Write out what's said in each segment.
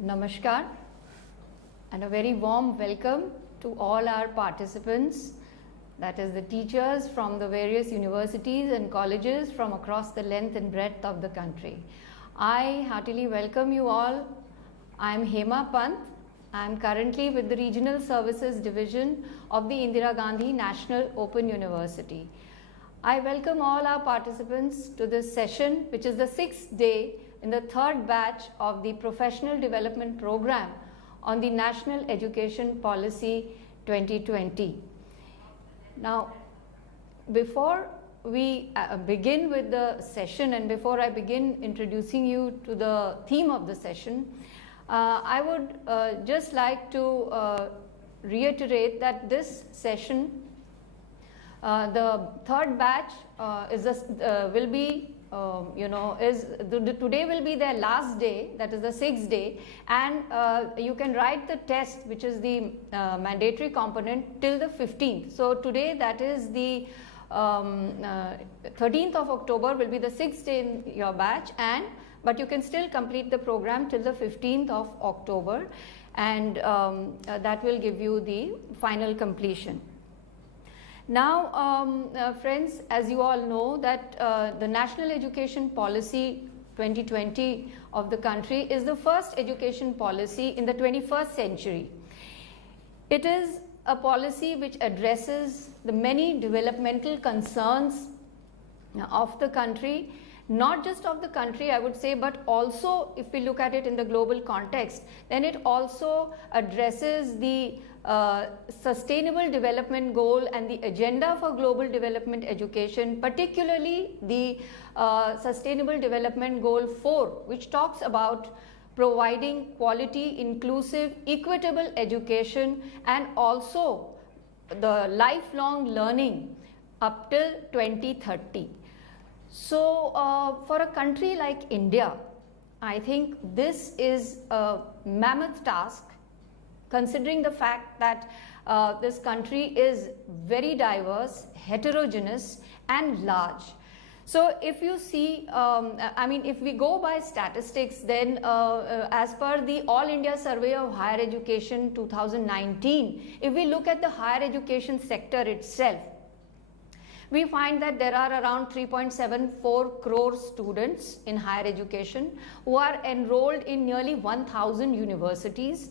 Namaskar and a very warm welcome to all our participants, that is the teachers from the various universities and colleges from across the length and breadth of the country. I heartily welcome you all. I am Hema Pant. I am currently with the Regional Services Division of the Indira Gandhi National Open University. I welcome all our participants to this session, which is the 6th day in the 3rd batch of the Professional Development Program on the National Education Policy 2020. Now, before we begin with the session and before I begin introducing you to the theme of the session, I would just like to reiterate that this session, the 3rd batch will be today will be their last day, that is the 6th day, and you can write the test, which is the mandatory component, till the 15th. So today, that is the 13th of October will be the 6th day in your batch, but you can still complete the program till the 15th of October, and that will give you the final completion. Now, friends, as you all know that the National Education Policy 2020 of the country is the first education policy in the 21st century. It is a policy which addresses the many developmental concerns of the country, not just of the country, I would say, but also if we look at it in the global context, then it also addresses the Sustainable Development Goal and the Agenda for Global Development Education, particularly the Sustainable Development Goal 4, which talks about providing quality, inclusive, equitable education and also the lifelong learning up till 2030. So, for a country like India, I think this is a mammoth task, considering the fact that this country is very diverse, heterogeneous and large. So if you see, if we go by statistics, then as per the All India Survey of Higher Education 2019, if we look at the higher education sector itself, we find that there are around 3.74 crore students in higher education who are enrolled in nearly 1,000 universities,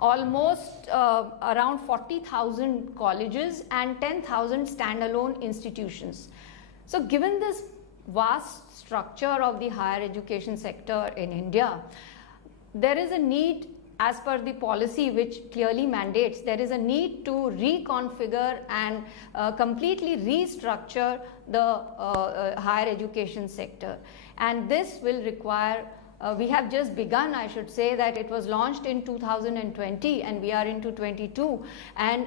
almost around 40,000 colleges and 10,000 standalone institutions. So given this vast structure of the higher education sector in India, there is a need, as per the policy which clearly mandates, there is a need to reconfigure and completely restructure the higher education sector. And this will require we have just begun, I should say, that it was launched in 2020 and we are into 22, and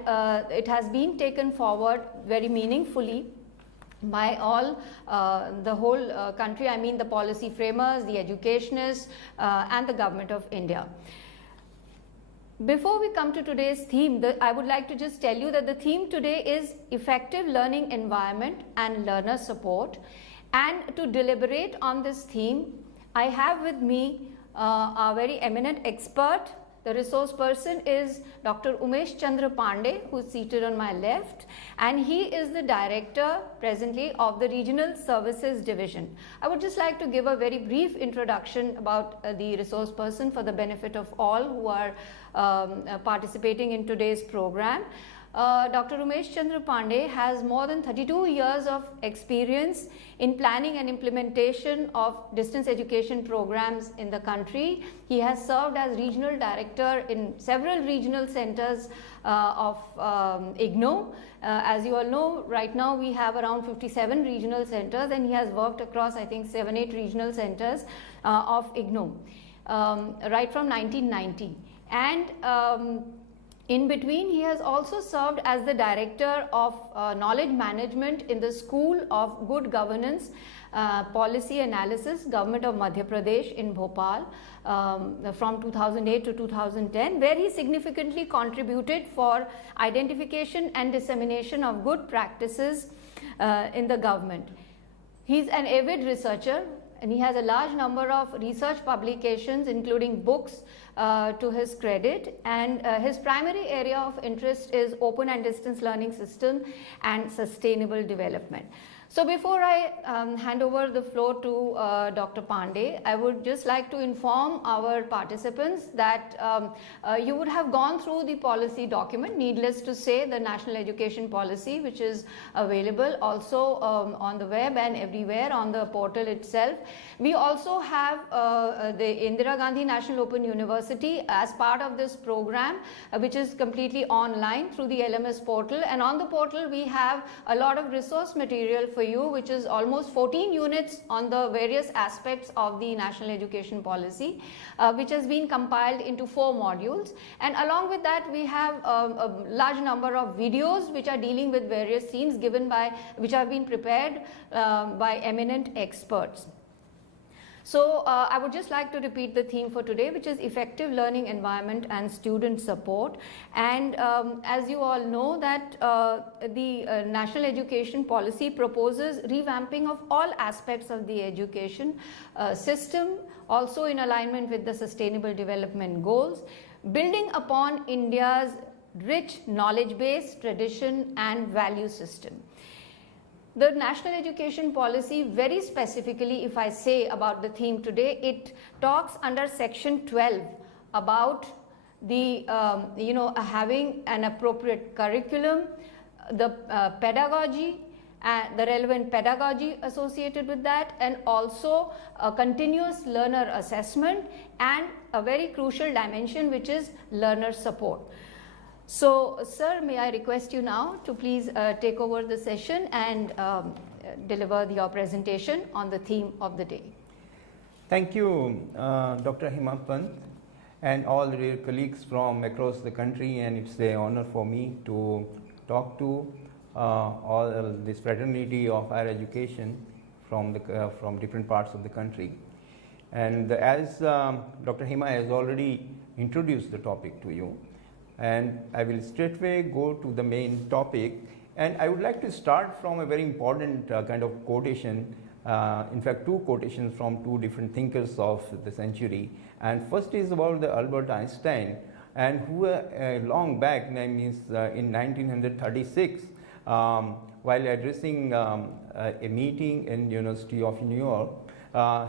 it has been taken forward very meaningfully by all the whole country, I mean the policy framers, the educationists and the government of India. Before we come to today's theme, I would like to just tell you that the theme today is effective learning environment and learner support, and to deliberate on this theme, I have with me a very eminent expert. The resource person is Dr. Umesh Pandey, who is seated on my left, and he is the director presently of the Regional Services Division. I would just like to give a very brief introduction about the resource person for the benefit of all who are participating in today's program. Dr. Umesh Pandey has more than 32 years of experience in planning and implementation of distance education programs in the country. He has served as regional director in several regional centers of IGNOU. As you all know, right now we have around 57 regional centers, and he has worked across, I think, 7-8 regional centers of IGNOU right from 1990. And in between, he has also served as the Director of Knowledge Management in the School of Good Governance, Policy Analysis, Government of Madhya Pradesh in Bhopal from 2008 to 2010, where he significantly contributed for identification and dissemination of good practices in the government. He is an avid researcher, and he has a large number of research publications, including books to his credit, and his primary area of interest is open and distance learning system and sustainable development. So before I hand over the floor to Dr. Pandey, I would just like to inform our participants that you would have gone through the policy document, needless to say, the National Education Policy, which is available also on the web and everywhere on the portal itself. We also have the Indira Gandhi National Open University as part of this program, which is completely online through the LMS portal, and on the portal we have a lot of resource material for you, which is almost 14 units on the various aspects of the National Education Policy, which has been compiled into 4 modules, and along with that we have a large number of videos which are dealing with various themes given by, which have been prepared by eminent experts. So I would just like to repeat the theme for today, which is effective learning environment and student support. And as you all know that the National Education Policy proposes revamping of all aspects of the education system, also in alignment with the Sustainable Development Goals, building upon India's rich knowledge base, tradition and value system. The National Education Policy, very specifically, if I say about the theme today, it talks under section 12 about the having an appropriate curriculum, the pedagogy, the relevant pedagogy associated with that, and also a continuous learner assessment and a very crucial dimension, which is learner support. So, sir, may I request you now to please take over the session and deliver your presentation on the theme of the day. Thank you, Dr. Hema Pant, and all the colleagues from across the country, and it's an honor for me to talk to all this fraternity of higher education from different parts of the country. And as Dr. Hema has already introduced the topic to you, and I will straightway go to the main topic, and I would like to start from a very important kind of quotation, in fact 2 quotations from 2 different thinkers of the century. And first is about the Albert Einstein, and who long back, in 1936, while addressing a meeting in University of New York,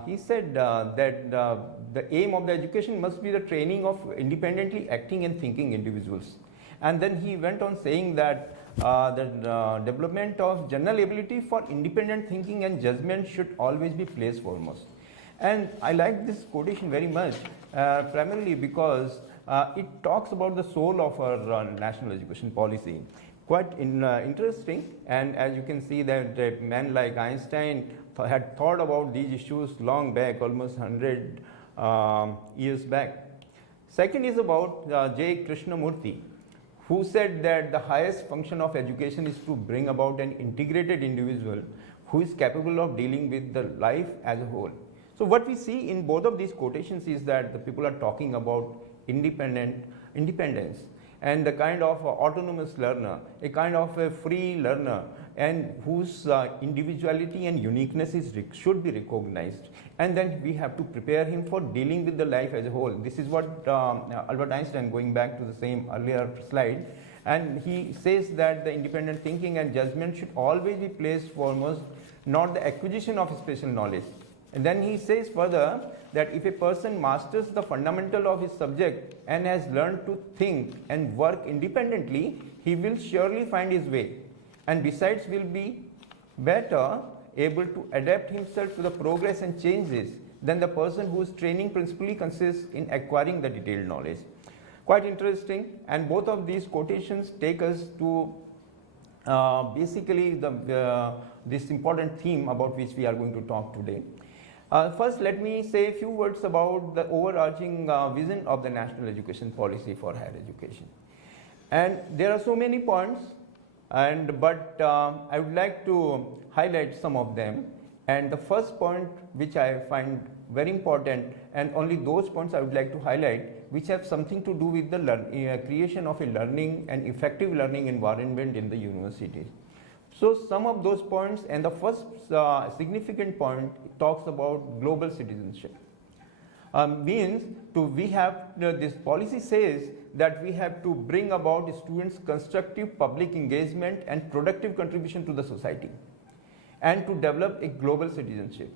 he said that the aim of the education must be the training of independently acting and thinking individuals. And then he went on saying that the development of general ability for independent thinking and judgment should always be placed foremost. And I like this quotation very much, primarily because it talks about the soul of our national education policy. Quite interesting, and as you can see that a man like Einstein had thought about these issues long back, almost 100 years back. Second is about J. Krishnamurti, who said that the highest function of education is to bring about an integrated individual who is capable of dealing with the life as a whole. So what we see in both of these quotations is that the people are talking about independence, and the kind of autonomous learner, a kind of a free learner, and whose individuality and uniqueness should be recognized. And then we have to prepare him for dealing with the life as a whole. This is what Albert Einstein, going back to the same earlier slide, and he says that the independent thinking and judgment should always be placed foremost, not the acquisition of special knowledge. And then he says further that if a person masters the fundamental of his subject and has learned to think and work independently, he will surely find his way, and besides will be better able to adapt himself to the progress and changes than the person whose training principally consists in acquiring the detailed knowledge. Quite interesting, and both of these quotations take us to basically this important theme about which we are going to talk today. First, let me say a few words about the overarching vision of the National Education Policy for higher education. And there are so many points, but I would like to highlight some of them. And the first point, which I find very important, and only those points I would like to highlight, which have something to do with the creation of a learning and effective learning environment in the universities. So some of those points, and the first significant point talks about global citizenship. This policy says that we have to bring about students' constructive public engagement and productive contribution to the society, and to develop a global citizenship.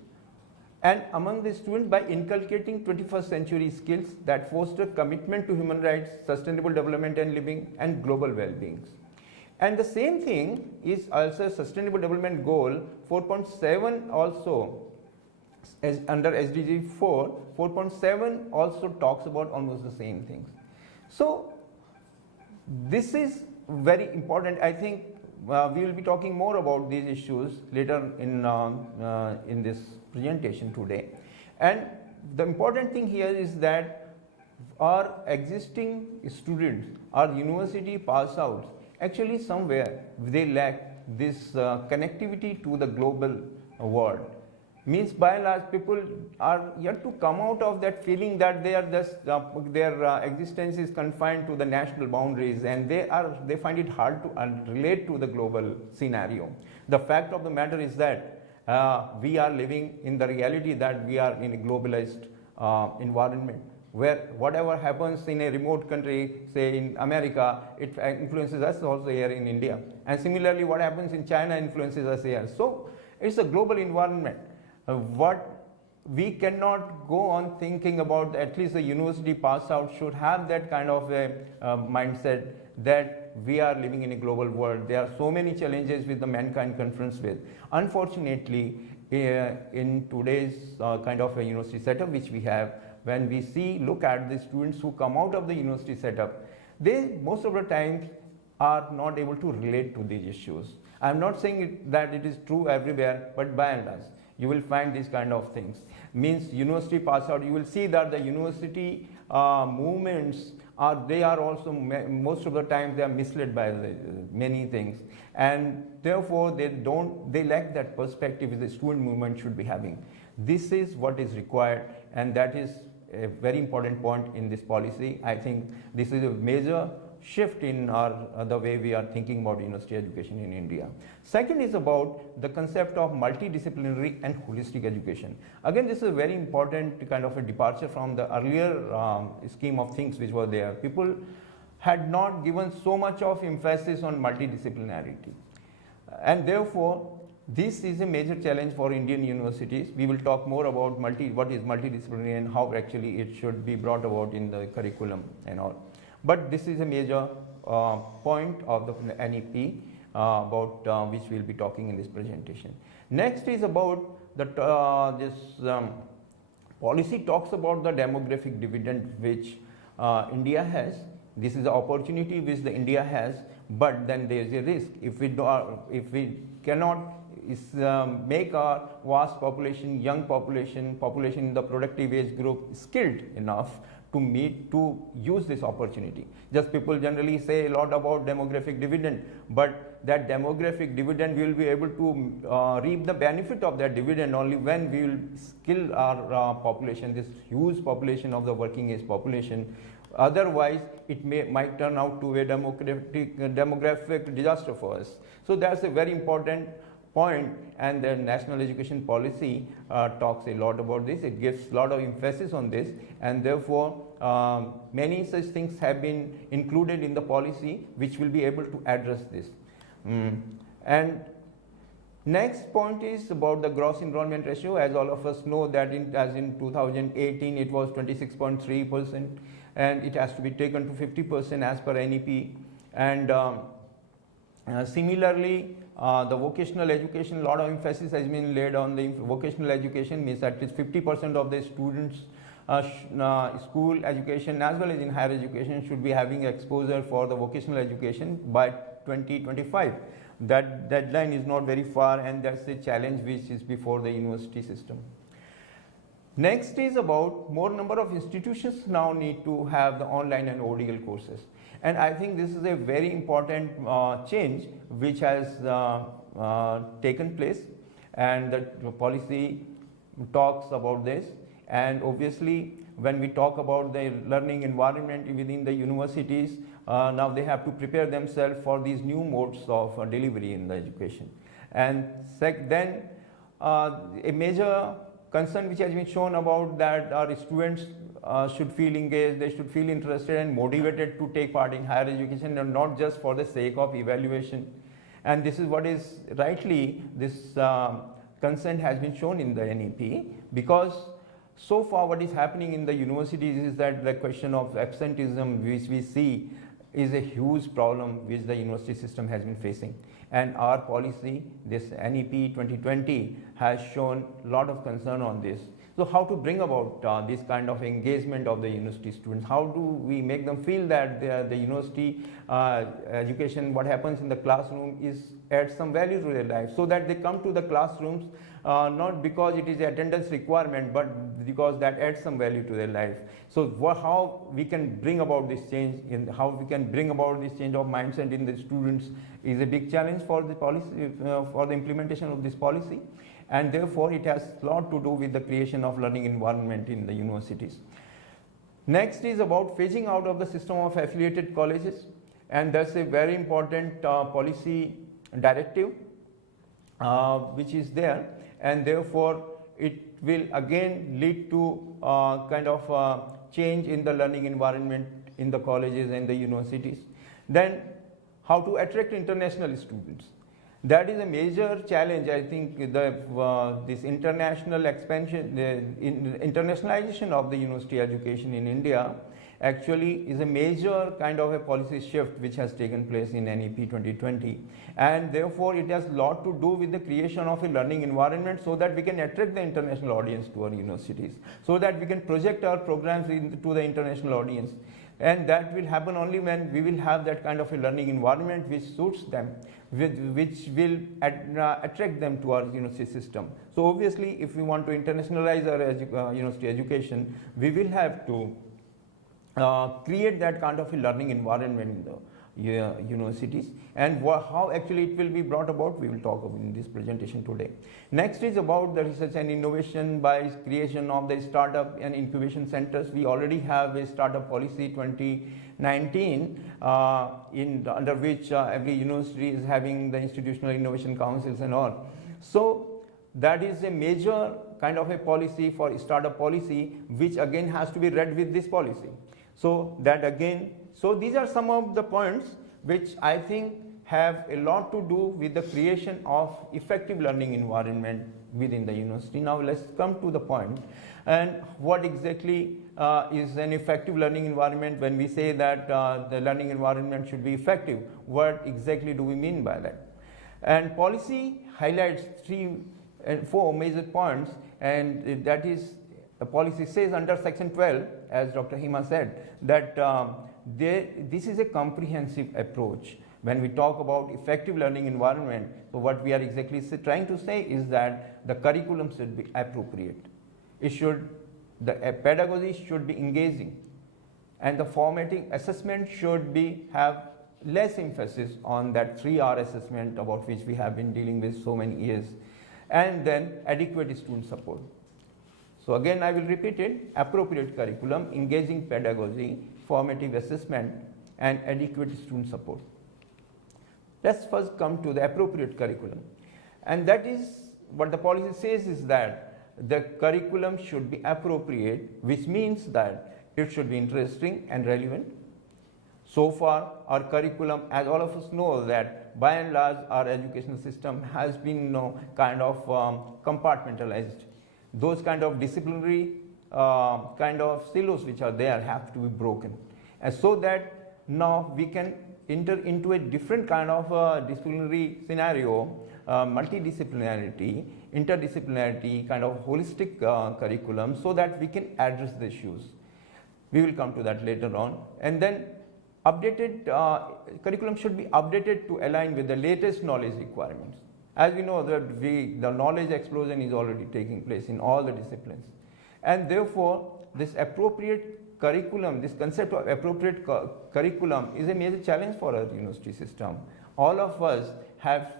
And among the students, by inculcating 21st century skills that foster commitment to human rights, sustainable development and living, and global well-being. And the same thing is also Sustainable Development Goal 4.7 also, as under SDG 4.7 also talks about almost the same things. So this is very important. I think we will be talking more about these issues later in this presentation today. And the important thing here is that our existing students, our university pass outs, actually somewhere they lack this connectivity to the global world. Means by and large, people are yet to come out of that feeling that they are just their existence is confined to the national boundaries, and they find it hard to relate to the global scenario. The fact of the matter is that we are living in the reality that we are in a globalized environment, where whatever happens in a remote country, say in America, it influences us also here in India, and similarly what happens in China influences us here. So it's a global environment. What we cannot go on thinking about, at least the university pass out should have that kind of a mindset that we are living in a global world. There are so many challenges with the mankind confronts with. Unfortunately, in today's kind of a university setup which we have, when we look at the students who come out of the university setup, they most of the times are not able to relate to these issues. I'm not saying that it is true everywhere, but by and large, you will find these kind of things. Means university pass out, you will see that the university movements they are also most of the time they are misled by many things, and therefore they lack that perspective the student movement should be having. This is what is required, and that is a very important point in this policy. I think this is a major shift in the way we are thinking about university education in India. Second is about the concept of multidisciplinary and holistic education. Again, this is a very important kind of a departure from the earlier scheme of things which were there. People had not given so much of emphasis on multidisciplinarity, and therefore this is a major challenge for Indian universities. We will talk more about what is multidisciplinary and how actually it should be brought about in the curriculum and all. But this is a major point of the NEP about which we will be talking in this presentation. Next is about this policy talks about the demographic dividend which India has. This is the opportunity which the India has, but then there is a risk. If we cannot make our vast population, young population in the productive age group skilled enough to use this opportunity. Just people generally say a lot about demographic dividend, but that demographic dividend we will be able to reap the benefit of that dividend only when we will skill our population, this huge population of the working age population. Otherwise, it might turn out to a demographic disaster for us. So that's a very important point, and the national education policy talks a lot about this. It gives a lot of emphasis on this, and therefore many such things have been included in the policy which will be able to address this. And next point is about the gross enrollment ratio. As all of us know that as in 2018 it was 26.3%, and it has to be taken to 50% as per NEP. And similarly, the vocational education, a lot of emphasis has been laid on the vocational education, means that 50% of the students school education as well as in higher education should be having exposure for the vocational education by 2025. That deadline is not very far, and that's a challenge which is before the university system. Next is about more number of institutions now need to have the online and ODL courses. And I think this is a very important change which has taken place, and the policy talks about this. And obviously when we talk about the learning environment within the universities, now they have to prepare themselves for these new modes of delivery in the education. And then a major concern which has been shown about that our students should feel engaged, they should feel interested and motivated to take part in higher education, and not just for the sake of evaluation. And this is what is rightly this concern has been shown in the NEP, because so far what is happening in the universities is that the question of absenteeism, which we see, is a huge problem which the university system has been facing. And our policy, this NEP 2020, has shown a lot of concern on this. So how to bring about this kind of engagement of the university students? How do we make them feel that the university education, what happens in the classroom, adds some value to their life, so that they come to the classrooms not because it is an attendance requirement, but because that adds some value to their life. So how we can bring about this change, how we can bring about this change of mindset in the students is a big challenge for the policy, for the implementation of this policy. And therefore it has a lot to do with the creation of learning environment in the universities. Next is about phasing out of the system of affiliated colleges, and that's a very important policy directive which is there, and therefore it will again lead to kind of change in the learning environment in the colleges and the universities. Then how to attract international students. That is a major challenge. I think this international expansion, the internationalization of the university education in India actually is a major kind of a policy shift which has taken place in NEP 2020, and therefore it has a lot to do with the creation of a learning environment so that we can attract the international audience to our universities, so that we can project our programs to the international audience. And that will happen only when we will have that kind of a learning environment which suits them, which will attract them to our university system. So obviously, if we want to internationalize our university education, we will have to create that kind of a learning environment in the universities, and how actually it will be brought about, we will talk about in this presentation today. Next is about the research and innovation by creation of the startup and incubation centers. We already have a startup policy 2019 under which every university is having the institutional innovation councils and all. So that is a major kind of a policy for startup policy, which again has to be read with this policy. So that again, so these are some of the points which I think have a lot to do with the creation of effective learning environment within the university. Now let's come to the point, and what exactly is an effective learning environment. When we say that the learning environment should be effective, what exactly do we mean by that? And policy highlights 3 and 4 major points, and that is, the policy says under section 12, as Dr. Hema said, that this is a comprehensive approach. When we talk about effective learning environment, so what we are exactly trying to say is that the curriculum should be appropriate. The pedagogy should be engaging, and the formative assessment should have less emphasis on that 3R assessment about which we have been dealing with so many years, and then adequate student support. So again, I will repeat it: appropriate curriculum, engaging pedagogy, formative assessment, and adequate student support. Let's first come to the appropriate curriculum. And that is what the policy says, is that the curriculum should be appropriate, which means that it should be interesting and relevant. So far, our curriculum, as all of us know, that by and large our educational system has been kind of compartmentalized. Those kind of disciplinary kind of silos which are there have to be broken, and so that now we can enter into a different kind of disciplinary scenario, multidisciplinarity, interdisciplinarity, kind of holistic curriculum, so that we can address the issues. We will come to that later on. And then updated curriculum should be updated to align with the latest knowledge requirements. As we know that the knowledge explosion is already taking place in all the disciplines, and therefore this appropriate curriculum, this concept of appropriate curriculum is a major challenge for our university system. All of us have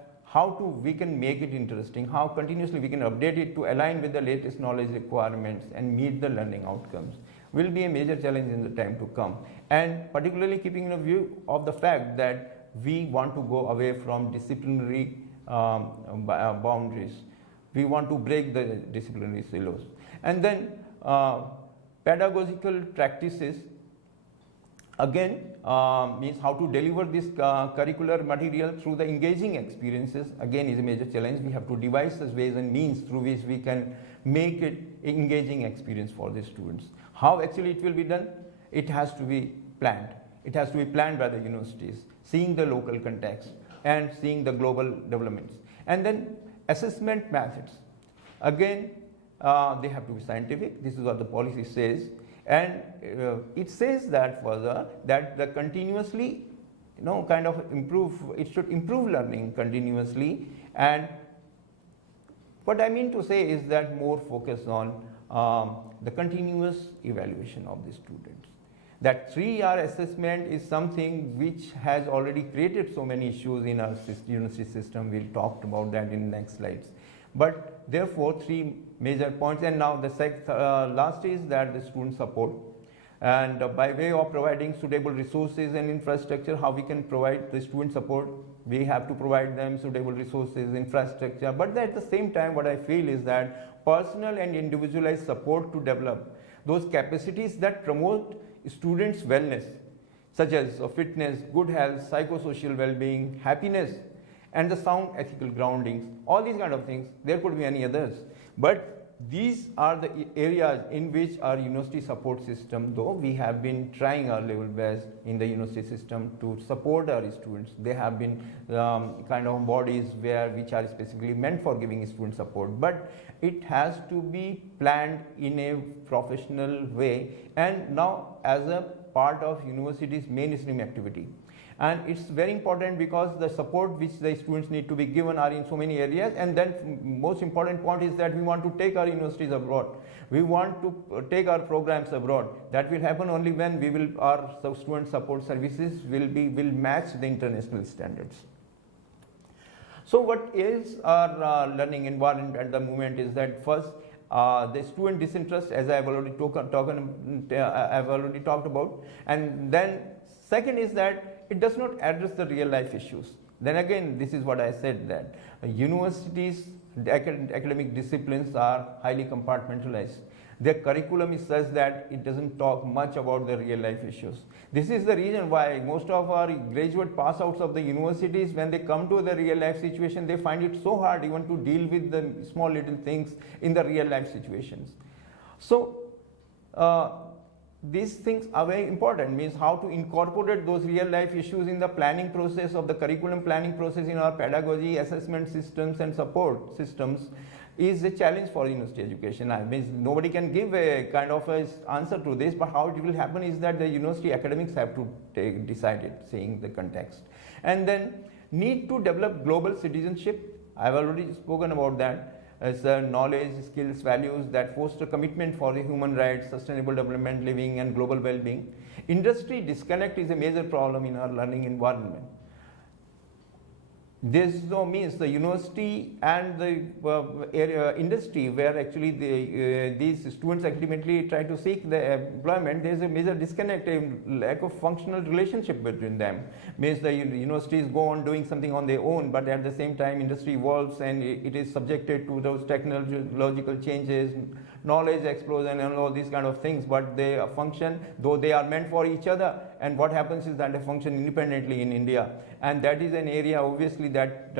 we can make it interesting, how continuously we can update it to align with the latest knowledge requirements and meet the learning outcomes. will be a major challenge in the time to come, and particularly keeping in view of the fact that we want to go away from disciplinary boundaries. We want to break the disciplinary silos. And then pedagogical practices, again, means how to deliver this curricular material through the engaging experiences, again is a major challenge. We have to devise such ways and means through which we can make it engaging experience for the students. How actually it will be done? It has to be planned. It has to be planned by the universities, seeing the local context and seeing the global developments. And then assessment methods. Again, they have to be scientific. This is what the policy says. And it says that further that the continuously, kind of improve, it should improve learning continuously. And what I mean to say is that more focus on the continuous evaluation of the students. That 3-year assessment is something which has already created so many issues in our university system. We'll talk about that in the next slides. But therefore, 3 major points. And now the last is that the student support. And by way of providing suitable resources and infrastructure, how we can provide the student support, we have to provide them suitable resources, infrastructure. But at the same time, what I feel is that personal and individualized support to develop those capacities that promote students' wellness, such as fitness, good health, psychosocial well-being, happiness, and the sound ethical groundings, all these kind of things. There could be any others. But these are the areas in which our university support system, though we have been trying our level best in the university system to support our students. They have been kind of bodies which are specifically meant for giving student support. But it has to be planned in a professional way and now as a part of university's mainstream activity. And it's very important because the support which the students need to be given are in so many areas. And then most important point is that we want to take our universities abroad. We want to take our programs abroad. That will happen only when our student support services will match the international standards. So what is our learning environment at the moment is that first, the student disinterest, as I have already talked about, and then second is that it does not address the real life issues. Then again, this is what I said, that universities, the academic disciplines are highly compartmentalized. Their curriculum is such that it doesn't talk much about the real life issues. This is the reason why most of our graduate pass outs of the universities, when they come to the real life situation, they find it so hard even to deal with the small little things in the real life situations. So these things are very important, means how to incorporate those real life issues in the planning process of the curriculum planning process in our pedagogy, assessment systems and support systems is a challenge for university education. I mean, nobody can give a kind of a answer to this, but how it will happen is that the university academics have to decide it, seeing the context. And then need to develop global citizenship. I've already spoken about that. As knowledge, skills, values that foster commitment for the human rights, sustainable development, living and global well-being. Industry disconnect is a major problem in our learning environment. This though means the university and the industry where actually these students ultimately try to seek the employment, there is a major disconnect, a lack of functional relationship between them. Means the universities go on doing something on their own, but at the same time industry evolves and it is subjected to those technological changes, knowledge explosion and all these kind of things, but they function, though they are meant for each other, and what happens is that they function independently in India, and that is an area obviously that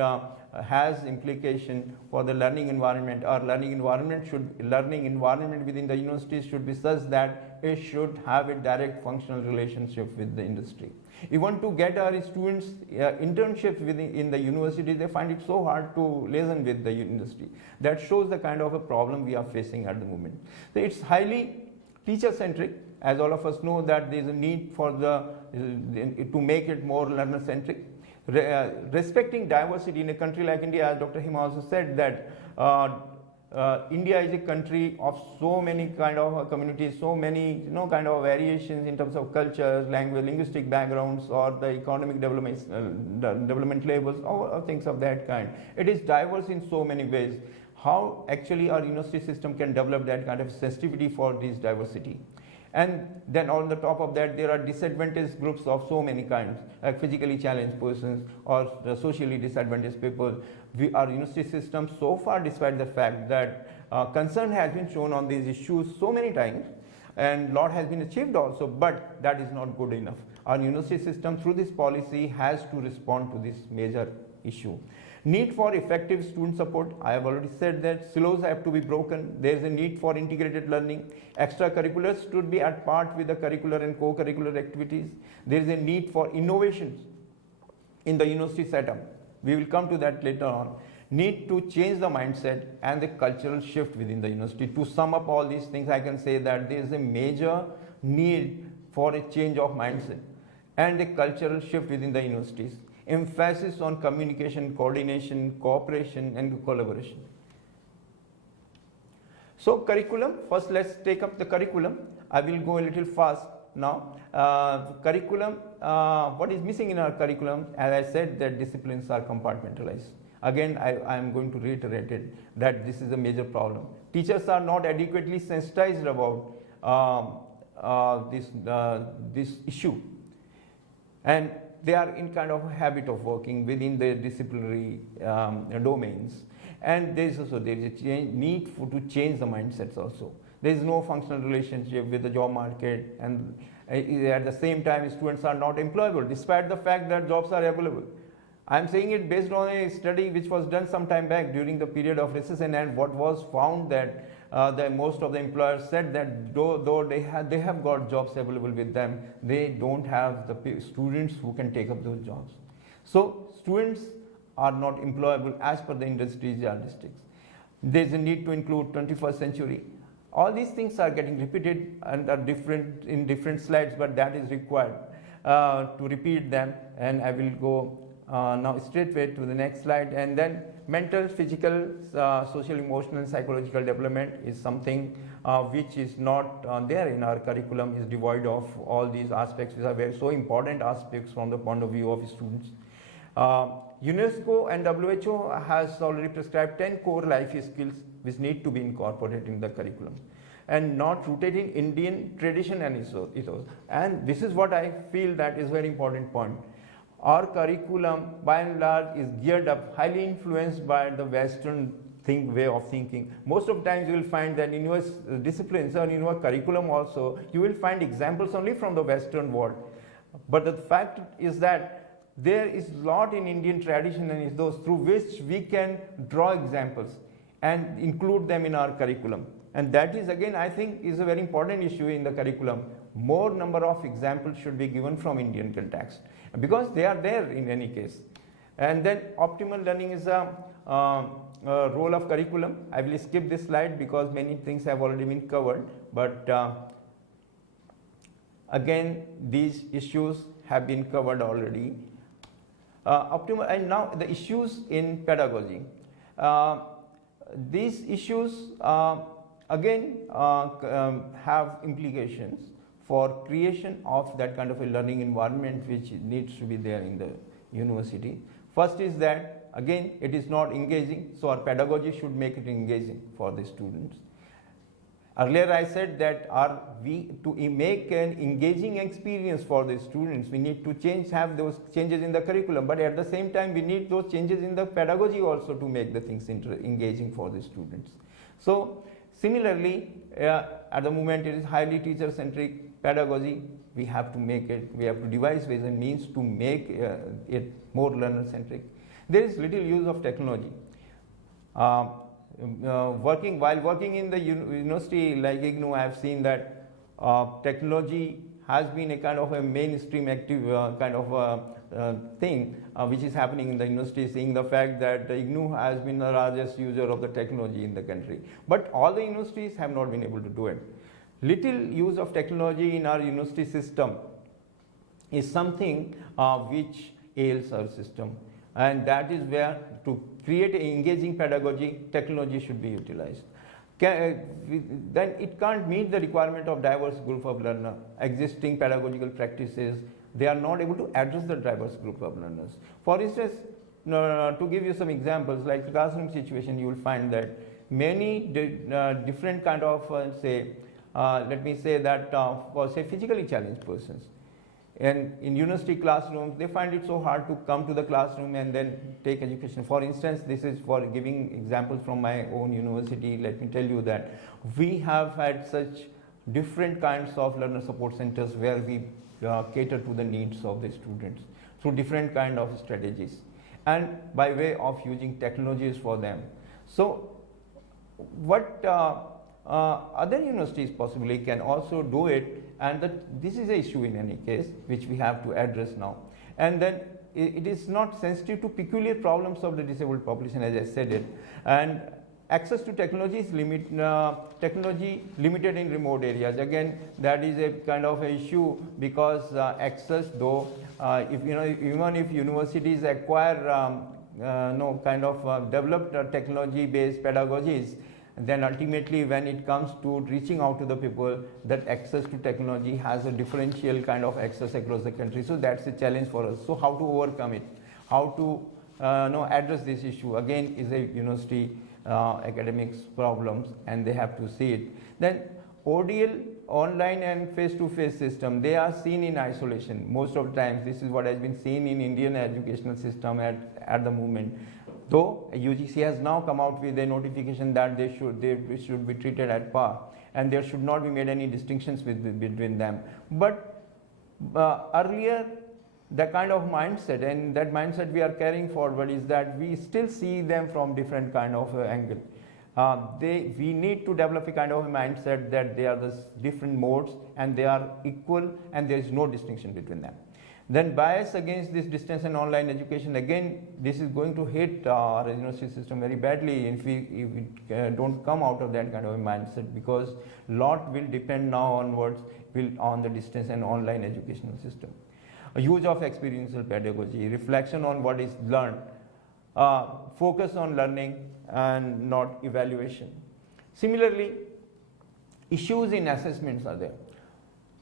has implication for the learning environment. Our learning environment within the universities should be such that it should have a direct functional relationship with the industry. Even to get our students internships in the university, they find it so hard to liaison with the industry. That shows the kind of a problem we are facing at the moment. So it's highly teacher-centric, as all of us know that there is a need for to make it more learner-centric. Respecting diversity in a country like India, as Dr. Hema also said that India is a country of so many kind of communities, so many kind of variations in terms of cultures, language, linguistic backgrounds, or the economic development levels, or things of that kind. It is diverse in so many ways. How actually our university system can develop that kind of sensitivity for this diversity. And then on the top of that, there are disadvantaged groups of so many kinds, like physically challenged persons or the socially disadvantaged people. Our university system so far, despite the fact that concern has been shown on these issues so many times, and lot has been achieved also, but that is not good enough. Our university system through this policy has to respond to this major issue. Need for effective student support. I have already said that silos have to be broken. There is a need for integrated learning. Extracurriculars should be at part with the curricular and co-curricular activities. There is a need for innovations in the university setup. We will come to that later on. Need to change the mindset and the cultural shift within the university. To sum up all these things, I can say that there is a major need for a change of mindset and a cultural shift within the universities. Emphasis on communication, coordination, cooperation, and collaboration. So curriculum, first let's take up the curriculum. I will go a little fast now. Curriculum, what is missing in our curriculum? As I said, that disciplines are compartmentalized. Again, I am going to reiterate it, that this is a major problem. Teachers are not adequately sensitized about this issue. And they are in kind of a habit of working within the disciplinary domains. And there is a need to change the mindsets also. There is no functional relationship with the job market, and at the same time students are not employable despite the fact that jobs are available. I am saying it based on a study which was done some time back during the period of recession, and what was found that most of the employers said that though they have got jobs available with them, they don't have the students who can take up those jobs. So students are not employable as per the industry statistics. There is a need to include 21st century. All these things are getting repeated and are different in different slides, but that is required to repeat them, and I will go now straightway to the next slide. And then mental, physical, social, emotional, psychological development is something which is not there in our curriculum, is devoid of all these aspects, which are very so important aspects from the point of view of students. UNESCO and WHO has already prescribed 10 core life skills which need to be incorporated in the curriculum and not rooted in Indian tradition and ethos. And this is what I feel that is very important point. Our curriculum by and large is geared up, highly influenced by the Western way of thinking. Most of the times you will find that in your disciplines or in your curriculum also, you will find examples only from the Western world. But the fact is that there is a lot in Indian tradition and ethos through which we can draw examples and include them in our curriculum. And that is again, I think, is a very important issue in the curriculum. More number of examples should be given from Indian context, because they are there in any case. And then optimal learning is a role of curriculum. I will skip this slide because many things have already been covered, but again, these issues have been covered already. Optimal, and now the issues in pedagogy. These issues again have implications for creation of that kind of a learning environment which needs to be there in the university. First is that again it is not engaging, so our pedagogy should make it engaging for the students. Earlier I said that to make an engaging experience for the students, we need to have those changes in the curriculum, but at the same time we need those changes in the pedagogy also to make the things engaging for the students. So similarly, at the moment it is highly teacher-centric pedagogy. We have to make it, we have to devise ways and means to make it more learner-centric. There is little use of technology. While working in the university like IGNOU, I have seen that technology has been a kind of a mainstream active kind of thing which is happening in the university, seeing the fact that IGNOU has been the largest user of the technology in the country. But all the universities have not been able to do it. Little use of technology in our university system is something which ails our system, and that is where to create an engaging pedagogy, technology should be utilized. Then it can't meet the requirement of diverse group of learners. Existing pedagogical practices, they are not able to address the diverse group of learners. For instance, to give you some examples, like the classroom situation, you will find that many different kind of let me say that for say physically challenged persons, and in university classrooms, they find it so hard to come to the classroom and then take education. For instance, this is for giving examples from my own university. Let me tell you that we have had such different kinds of learner support centers where we cater to the needs of the students through different kind of strategies and by way of using technologies for them. So what other universities possibly can also do it, and that this is an issue in any case which we have to address now. And then it is not sensitive to peculiar problems of the disabled population, as I said it, and access to technology is technology limited in remote areas. Again, that is a kind of an issue because access, though, if you know, even if universities acquire kind of developed technology-based pedagogies, then ultimately when it comes to reaching out to the people, that access to technology has a differential kind of access across the country. So that's a challenge for us. So how to overcome it, how to address this issue, again, is a university academics problems, and they have to see it. Then ODL, online and face-to-face system, they are seen in isolation most of the times. This is what has been seen in Indian educational system at the moment. Though UGC has now come out with a notification that they should be treated at par, and there should not be made any distinctions between them. But earlier, the kind of mindset, and that mindset we are carrying forward, is that we still see them from different kind of angle. We need to develop a kind of a mindset that they are the different modes and they are equal and there is no distinction between them. Then bias against this distance and online education, again, this is going to hit our university system very badly if we don't come out of that kind of a mindset, because lot will depend now onwards on the distance and online educational system. A use of experiential pedagogy, reflection on what is learned, focus on learning and not evaluation. Similarly, issues in assessments are there.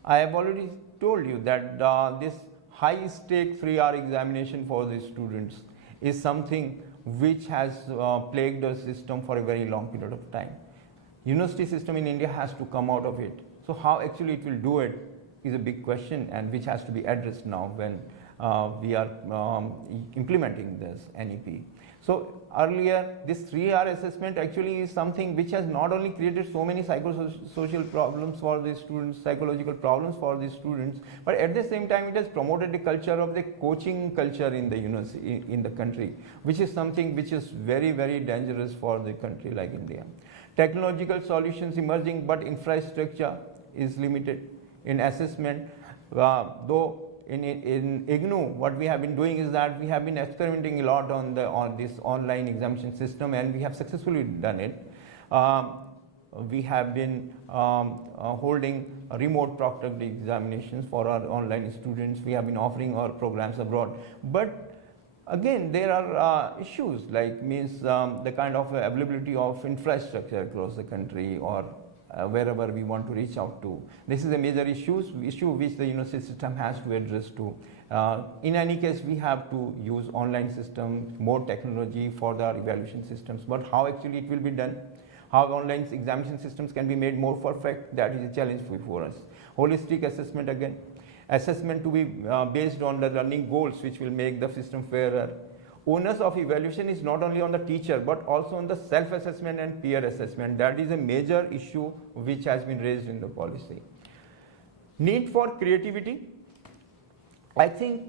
I have already told you that this high-stake 3-hour examination for the students is something which has plagued the system for a very long period of time. University system in India has to come out of it. So how actually it will do it is a big question, and which has to be addressed now when we are implementing this NEP. So earlier, this 3-hour assessment actually is something which has not only created so many psychosocial problems for the students, psychological problems for the students, but at the same time it has promoted the culture of the coaching culture in the university, in the country, which is something which is very, very dangerous for the country like India. Technological solutions emerging, but infrastructure is limited in assessment, though in IGNOU, what we have been doing is that we have been experimenting a lot on this online examination system, and we have successfully done it. We have been holding remote proctored examinations for our online students. We have been offering our programs abroad. But again, there are issues like the kind of availability of infrastructure across the country or wherever we want to reach out to. This is a major issue which the university system has to address to. In any case, we have to use online systems, more technology for the evaluation systems, but how actually it will be done, how online examination systems can be made more perfect, that is a challenge for us. Holistic assessment, again, assessment to be based on the learning goals, which will make the system fairer. Onus of evaluation is not only on the teacher but also on the self-assessment and peer assessment. That is a major issue which has been raised in the policy. Need for creativity. I think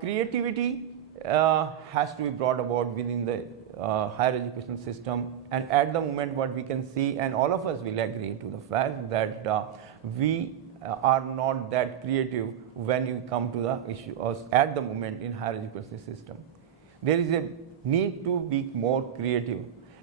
creativity has to be brought about within the higher education system, and at the moment what we can see, and all of us will agree to the fact that we are not that creative when you come to the issue at the moment in higher education system. There is a need to be more creative,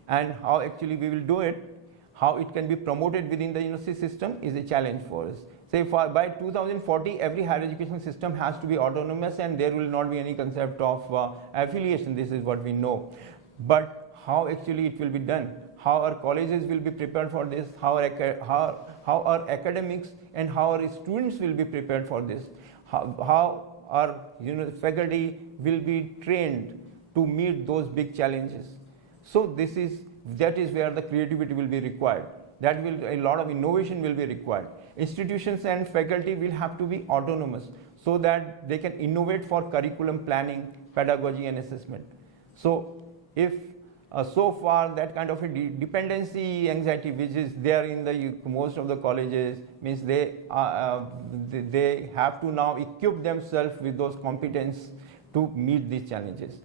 and how actually we will do it, how it can be promoted within the university system is a challenge for us. Say by 2040, every higher education system has to be autonomous and there will not be any concept of affiliation. This is what we know. But how actually it will be done, how our colleges will be prepared for this, how our academics and how our students will be prepared for this, how our faculty will be trained to meet those big challenges. So that is where the creativity will be required. that will, a lot of innovation will be required. Institutions and faculty will have to be autonomous so that they can innovate for curriculum planning, pedagogy and assessment. So if so far that kind of a dependency anxiety which is there in the most of the colleges means they have to now equip themselves with those competence to meet these challenges.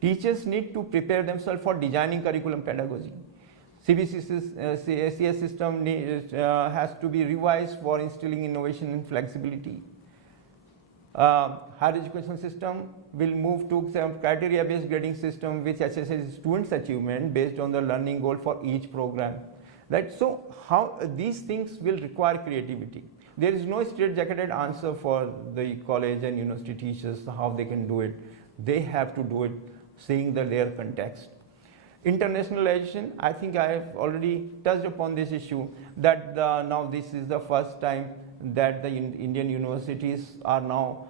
Teachers need to prepare themselves for designing curriculum pedagogy. CBCS system has to be revised for instilling innovation and flexibility. Higher education system will move to some criteria based grading system which assesses students' achievement based on the learning goal for each program. Right? So how these things will require creativity. There is no straight jacketed answer for the college and university teachers how they can do it. They have to do it seeing their context. Internationalization, I think I have already touched upon this issue that now this is the first time that the Indian universities are now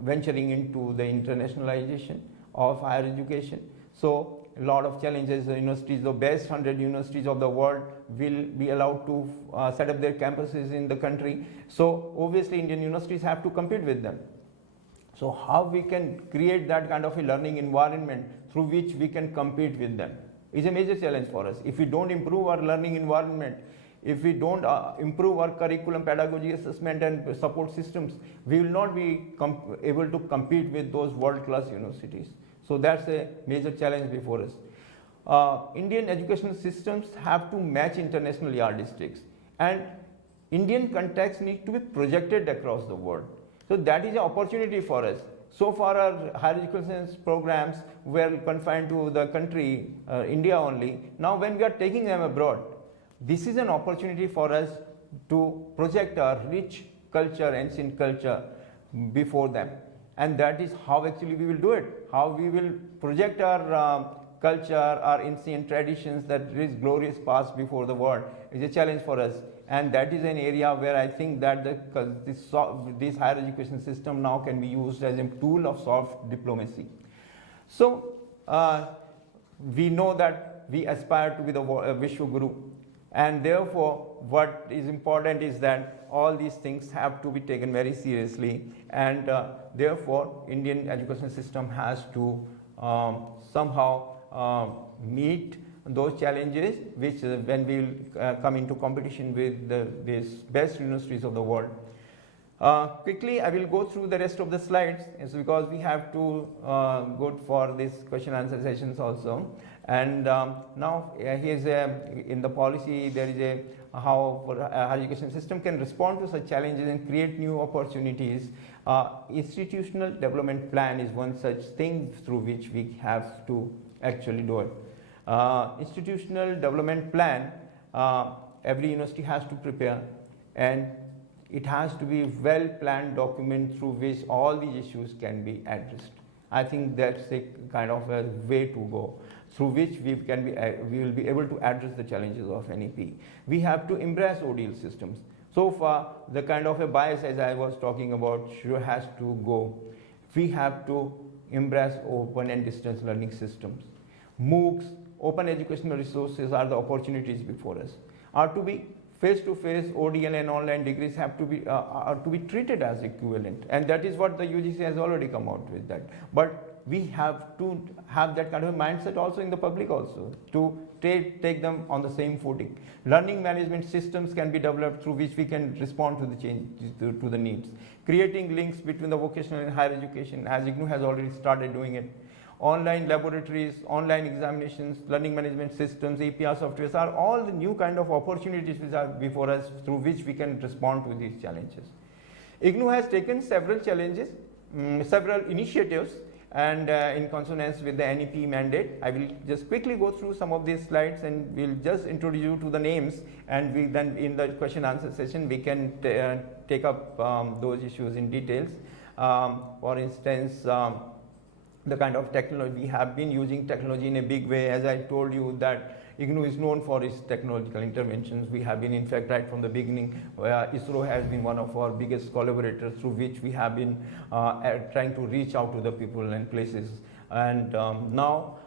venturing into the internationalization of higher education. So a lot of challenges. The universities, the best 100 universities of the world will be allowed to set up their campuses in the country. So obviously Indian universities have to compete with them. So how we can create that kind of a learning environment through which we can compete with them is a major challenge for us. If we don't improve our learning environment, if we don't improve our curriculum, pedagogy, assessment and support systems, we will not be able to compete with those world-class universities. So that's a major challenge before us. Indian educational systems have to match international yardsticks, and Indian context needs to be projected across the world. So that is an opportunity for us. So far our higher education programs were confined to the country, India only. Now when we are taking them abroad, this is an opportunity for us to project our rich culture, ancient culture before them. And that is how actually we will do it, how we will project our culture, our ancient traditions, that rich glorious past before the world is a challenge for us. And that is an area where I think that this higher education system now can be used as a tool of soft diplomacy. So we know that we aspire to be the Vishwa Guru, and therefore what is important is that all these things have to be taken very seriously, and therefore Indian education system has to somehow meet those challenges which when we will come into competition with these best universities of the world. Quickly I will go through the rest of the slides, it's because we have to go for this question answer sessions also. And now here's in the policy there is a how higher education system can respond to such challenges and create new opportunities. Institutional development plan is one such thing through which we have to actually do it. Institutional development plan, every university has to prepare, and it has to be well planned document through which all these issues can be addressed. I think that's a kind of a way to go through which we will be able to address the challenges of NEP. We have to embrace ODL systems. So far the kind of a bias as I was talking about has to go. We have to embrace open and distance learning systems. MOOCs, open educational resources are the opportunities before us. Are to be face-to-face, ODL and online degrees have to be are to be treated as equivalent, and that is what the UGC has already come out with that. But we have to have that kind of a mindset also in the public also, to take them on the same footing. Learning management systems can be developed through which we can respond to the change, to the needs. Creating links between the vocational and higher education, as IGNOU has already started doing it. Online laboratories, online examinations, learning management systems, API softwares are all the new kind of opportunities which are before us through which we can respond to these challenges. IGNOU has taken several challenges, several initiatives, and in consonance with the NEP mandate. I will just quickly go through some of these slides and we'll just introduce you to the names, and we then in the question answer session we can take up those issues in details. For instance, the kind of technology, we have been using technology in a big way. As I told you that IGNOU is known for its technological interventions. We have been, in fact, right from the beginning, ISRO has been one of our biggest collaborators through which we have been trying to reach out to the people and places. And now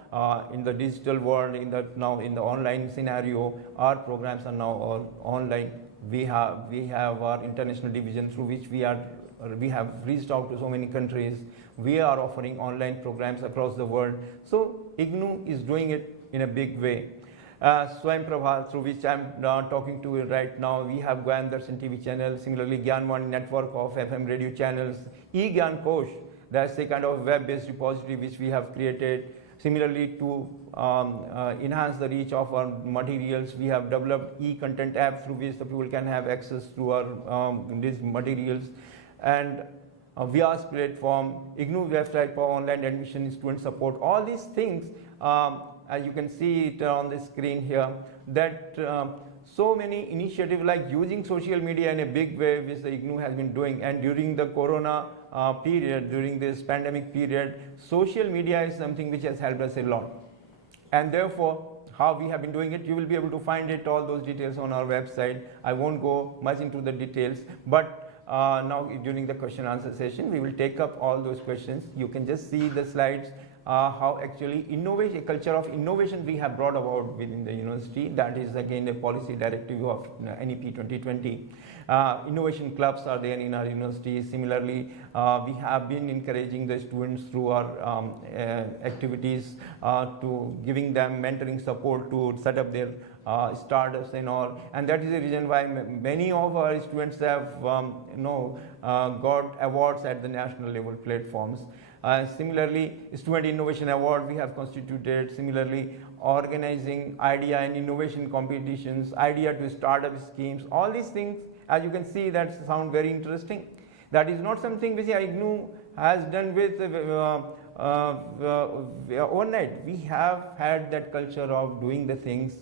in the digital world, now in the online scenario, our programs are now all online. We have our international division through which we have reached out to so many countries. We are offering online programs across the world. So IGNOU is doing it in a big way. Swayam Prabha, through which I'm talking to you right now, we have Gyan Darshan TV channel, similarly Gyanwan network of FM radio channels, eGyan Kosh, that's a kind of web-based repository which we have created. Similarly, to enhance the reach of our materials, we have developed e-content app through which the people can have access to our these materials. And VIAS platform, IGNOU website for online admission, student support, all these things, as you can see it on the screen here, that so many initiatives like using social media in a big way which the IGNOU has been doing. And during the corona period, during this pandemic period, social media is something which has helped us a lot. And therefore, how we have been doing it, you will be able to find it, all those details on our website. I won't go much into the details, but now during the question answer session, we will take up all those questions. You can just see the slides, how actually a culture of innovation we have brought about within the university. That is again a policy directive of NEP 2020. Innovation clubs are there in our university. Similarly, we have been encouraging the students through our activities to giving them mentoring support to set up their startups and all, and that is the reason why many of our students have got awards at the national level platforms. Similarly, Student Innovation Award we have constituted. Similarly, organizing idea and innovation competitions, idea to startup schemes, all these things, as you can see, that sound very interesting. That is not something which IGNOU has done with overnight. We have had that culture of doing the things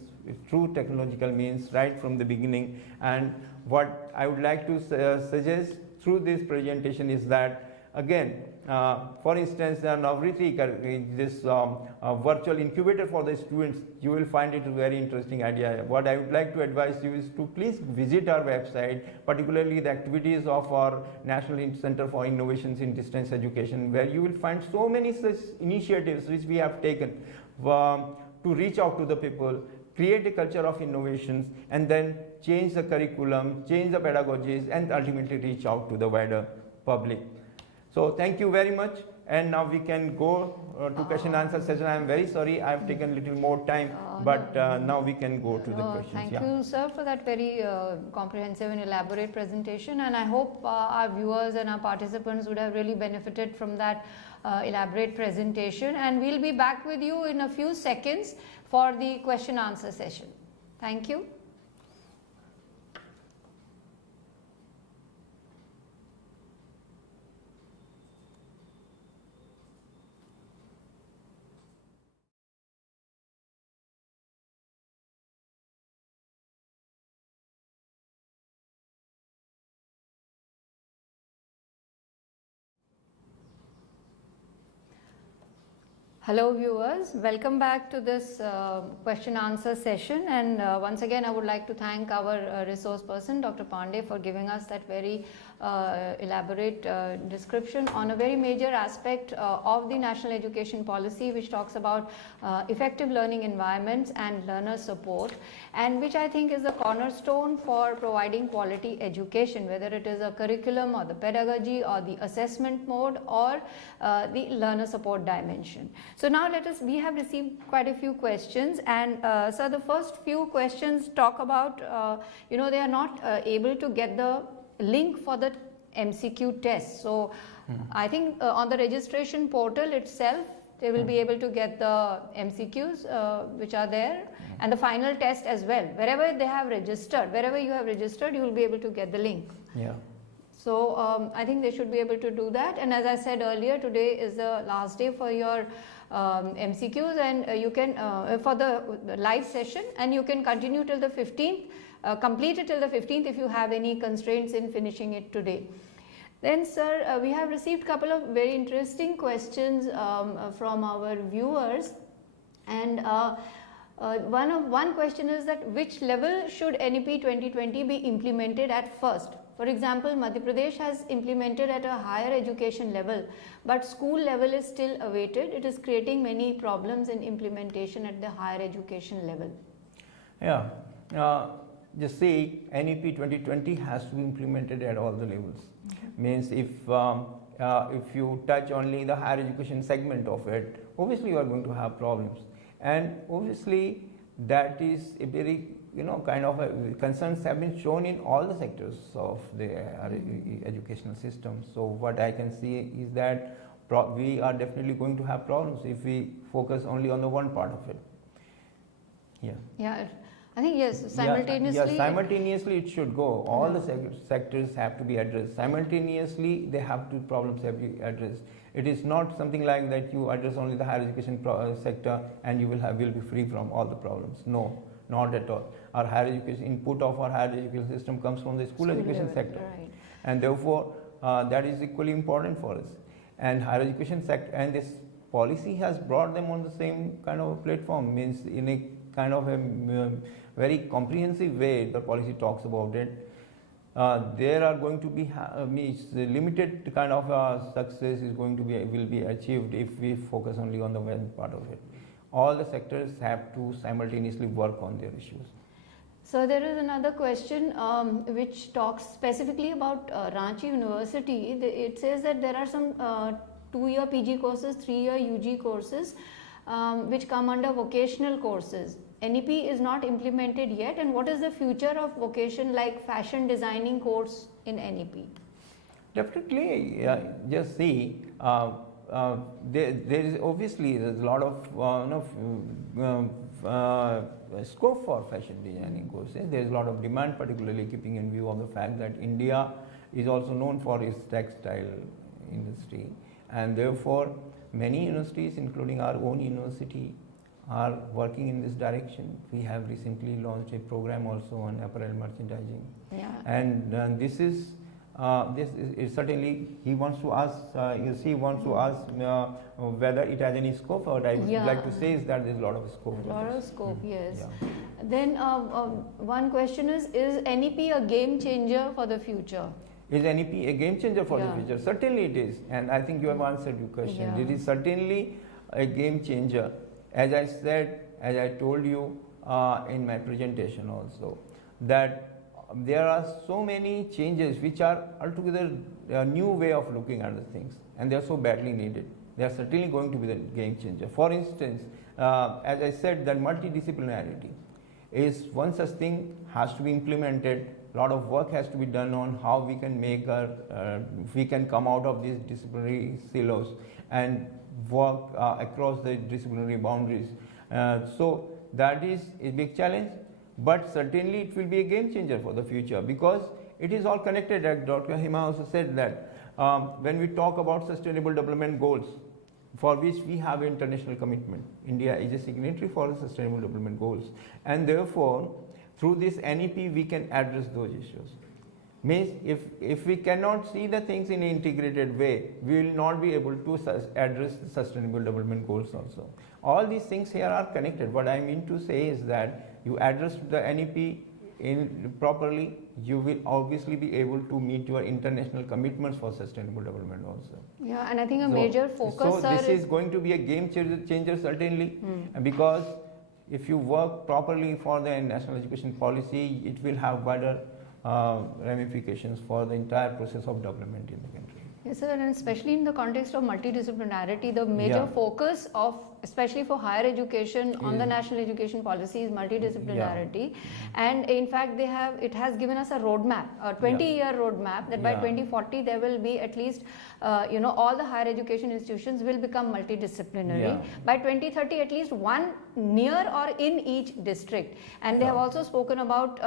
through technological means right from the beginning. And what I would like to suggest through this presentation is that, again, for instance, Navriti, this virtual incubator for the students, you will find it a very interesting idea. What I would like to advise you is to please visit our website, particularly the activities of our National Center for Innovations in Distance Education, where you will find so many such initiatives which we have taken to reach out to the people, create a culture of innovations, and then change the curriculum, change the pedagogies, and ultimately reach out to the wider public. So thank you very much, and now we can go to question answer session. I am very sorry I have taken a little more time, but now we can go to the questions. Thank you, sir, for that very comprehensive and elaborate presentation, and I hope our viewers and our participants would have really benefited from that elaborate presentation, and we'll be back with you in a few seconds for the question answer session. Thank you. Hello viewers, welcome back to this question answer session, and once again I would like to thank our resource person Dr. Pandey for giving us that very elaborate description on a very major aspect of the national education policy, which talks about effective learning environments and learner support, and which I think is the cornerstone for providing quality education, whether it is a curriculum or the pedagogy or the assessment mode or the learner support dimension. So now we have received quite a few questions, and so the first few questions talk about, they are not able to get the link for the MCQ test. So I think on the registration portal itself, they will be able to get the MCQs which are there, and the final test as well. Wherever they have registered, wherever you have registered, you will be able to get the link. Yeah. So I think they should be able to do that. And as I said earlier, today is the last day for your MCQs, and you can for the live session, and you can continue till the 15th, complete it till the 15th if you have any constraints in finishing it today. Then sir, we have received a couple of very interesting questions from our viewers, and one question is that which level should NEP 2020 be implemented at first? For example, Madhya Pradesh has implemented at a higher education level, but school level is still awaited. It is creating many problems in implementation at the higher education level. Yeah, just say NEP 2020 has to be implemented at all the levels. Means if you touch only the higher education segment of it, obviously you are going to have problems, and obviously that is a very kind of concerns have been shown in all the sectors of the educational system. So what I can see is that we are definitely going to have problems if we focus only on the one part of it. Yeah, I think yes, simultaneously. Simultaneously it should go. All the sectors have to be addressed. Simultaneously problems have to be addressed. It is not something like that you address only the higher education sector and you will be free from all the problems. No, not at all. Our higher education input of our higher education system comes from the school education sector, right. And therefore that is equally important for us. And higher education sector and this policy has brought them on the same kind of a platform. Means in a kind of a very comprehensive way the policy talks about it. There are going to be limited kind of success will be achieved if we focus only on the one part of it. All the sectors have to simultaneously work on their issues. So there is another question which talks specifically about Ranchi University. It says that there are some 2-year PG courses, 3-year UG courses which come under vocational courses. NEP is not implemented yet, and what is the future of vocation like fashion designing course in NEP? Definitely, just see, there is obviously there's a lot of scope for fashion designing courses. There is a lot of demand, particularly keeping in view of the fact that India is also known for its textile industry, and therefore many universities, including our own university, are working in this direction. We have recently launched a program also on apparel merchandising, and this is certainly he wants to ask whether it has any scope. Or I would like to say is that there is a lot of scope. A lot of scope, yes. Yeah. Then one question is NEP a game changer for the future? Is NEP a game changer for the future? Certainly it is, and I think you have answered your question. It is certainly a game changer. As I said, as I told you in my presentation also, that there are so many changes which are altogether a new way of looking at the things, and they are so badly needed. They are certainly going to be the game changer. For instance, as I said, that multidisciplinarity is one such thing has to be implemented. A lot of work has to be done on how we can make we can come out of these disciplinary silos and work across the disciplinary boundaries. So that is a big challenge, but certainly it will be a game changer for the future because it is all connected. As Dr. Hema also said that when we talk about sustainable development goals, for which we have international commitment, India is a signatory for the sustainable development goals, and therefore through this NEP we can address those issues. Means if we cannot see the things in an integrated way, we will not be able to address the sustainable development goals also. All these things here are connected. What I mean to say is that you address the NEP properly, you will obviously be able to meet your international commitments for sustainable development also. Yeah, and I think a major focus, so this is going to be a game changer certainly, because if you work properly for the national education policy, it will have wider ramifications for the entire process of development in the country. Yes, sir, and especially in the context of multidisciplinarity, the major focus of, especially for higher education on the national education policy is multidisciplinarity, and in fact it has given us a roadmap, a 20-year roadmap, that by 2040 there will be at least all the higher education institutions will become multidisciplinary. By 2030 at least one near or in each district, and they have also spoken about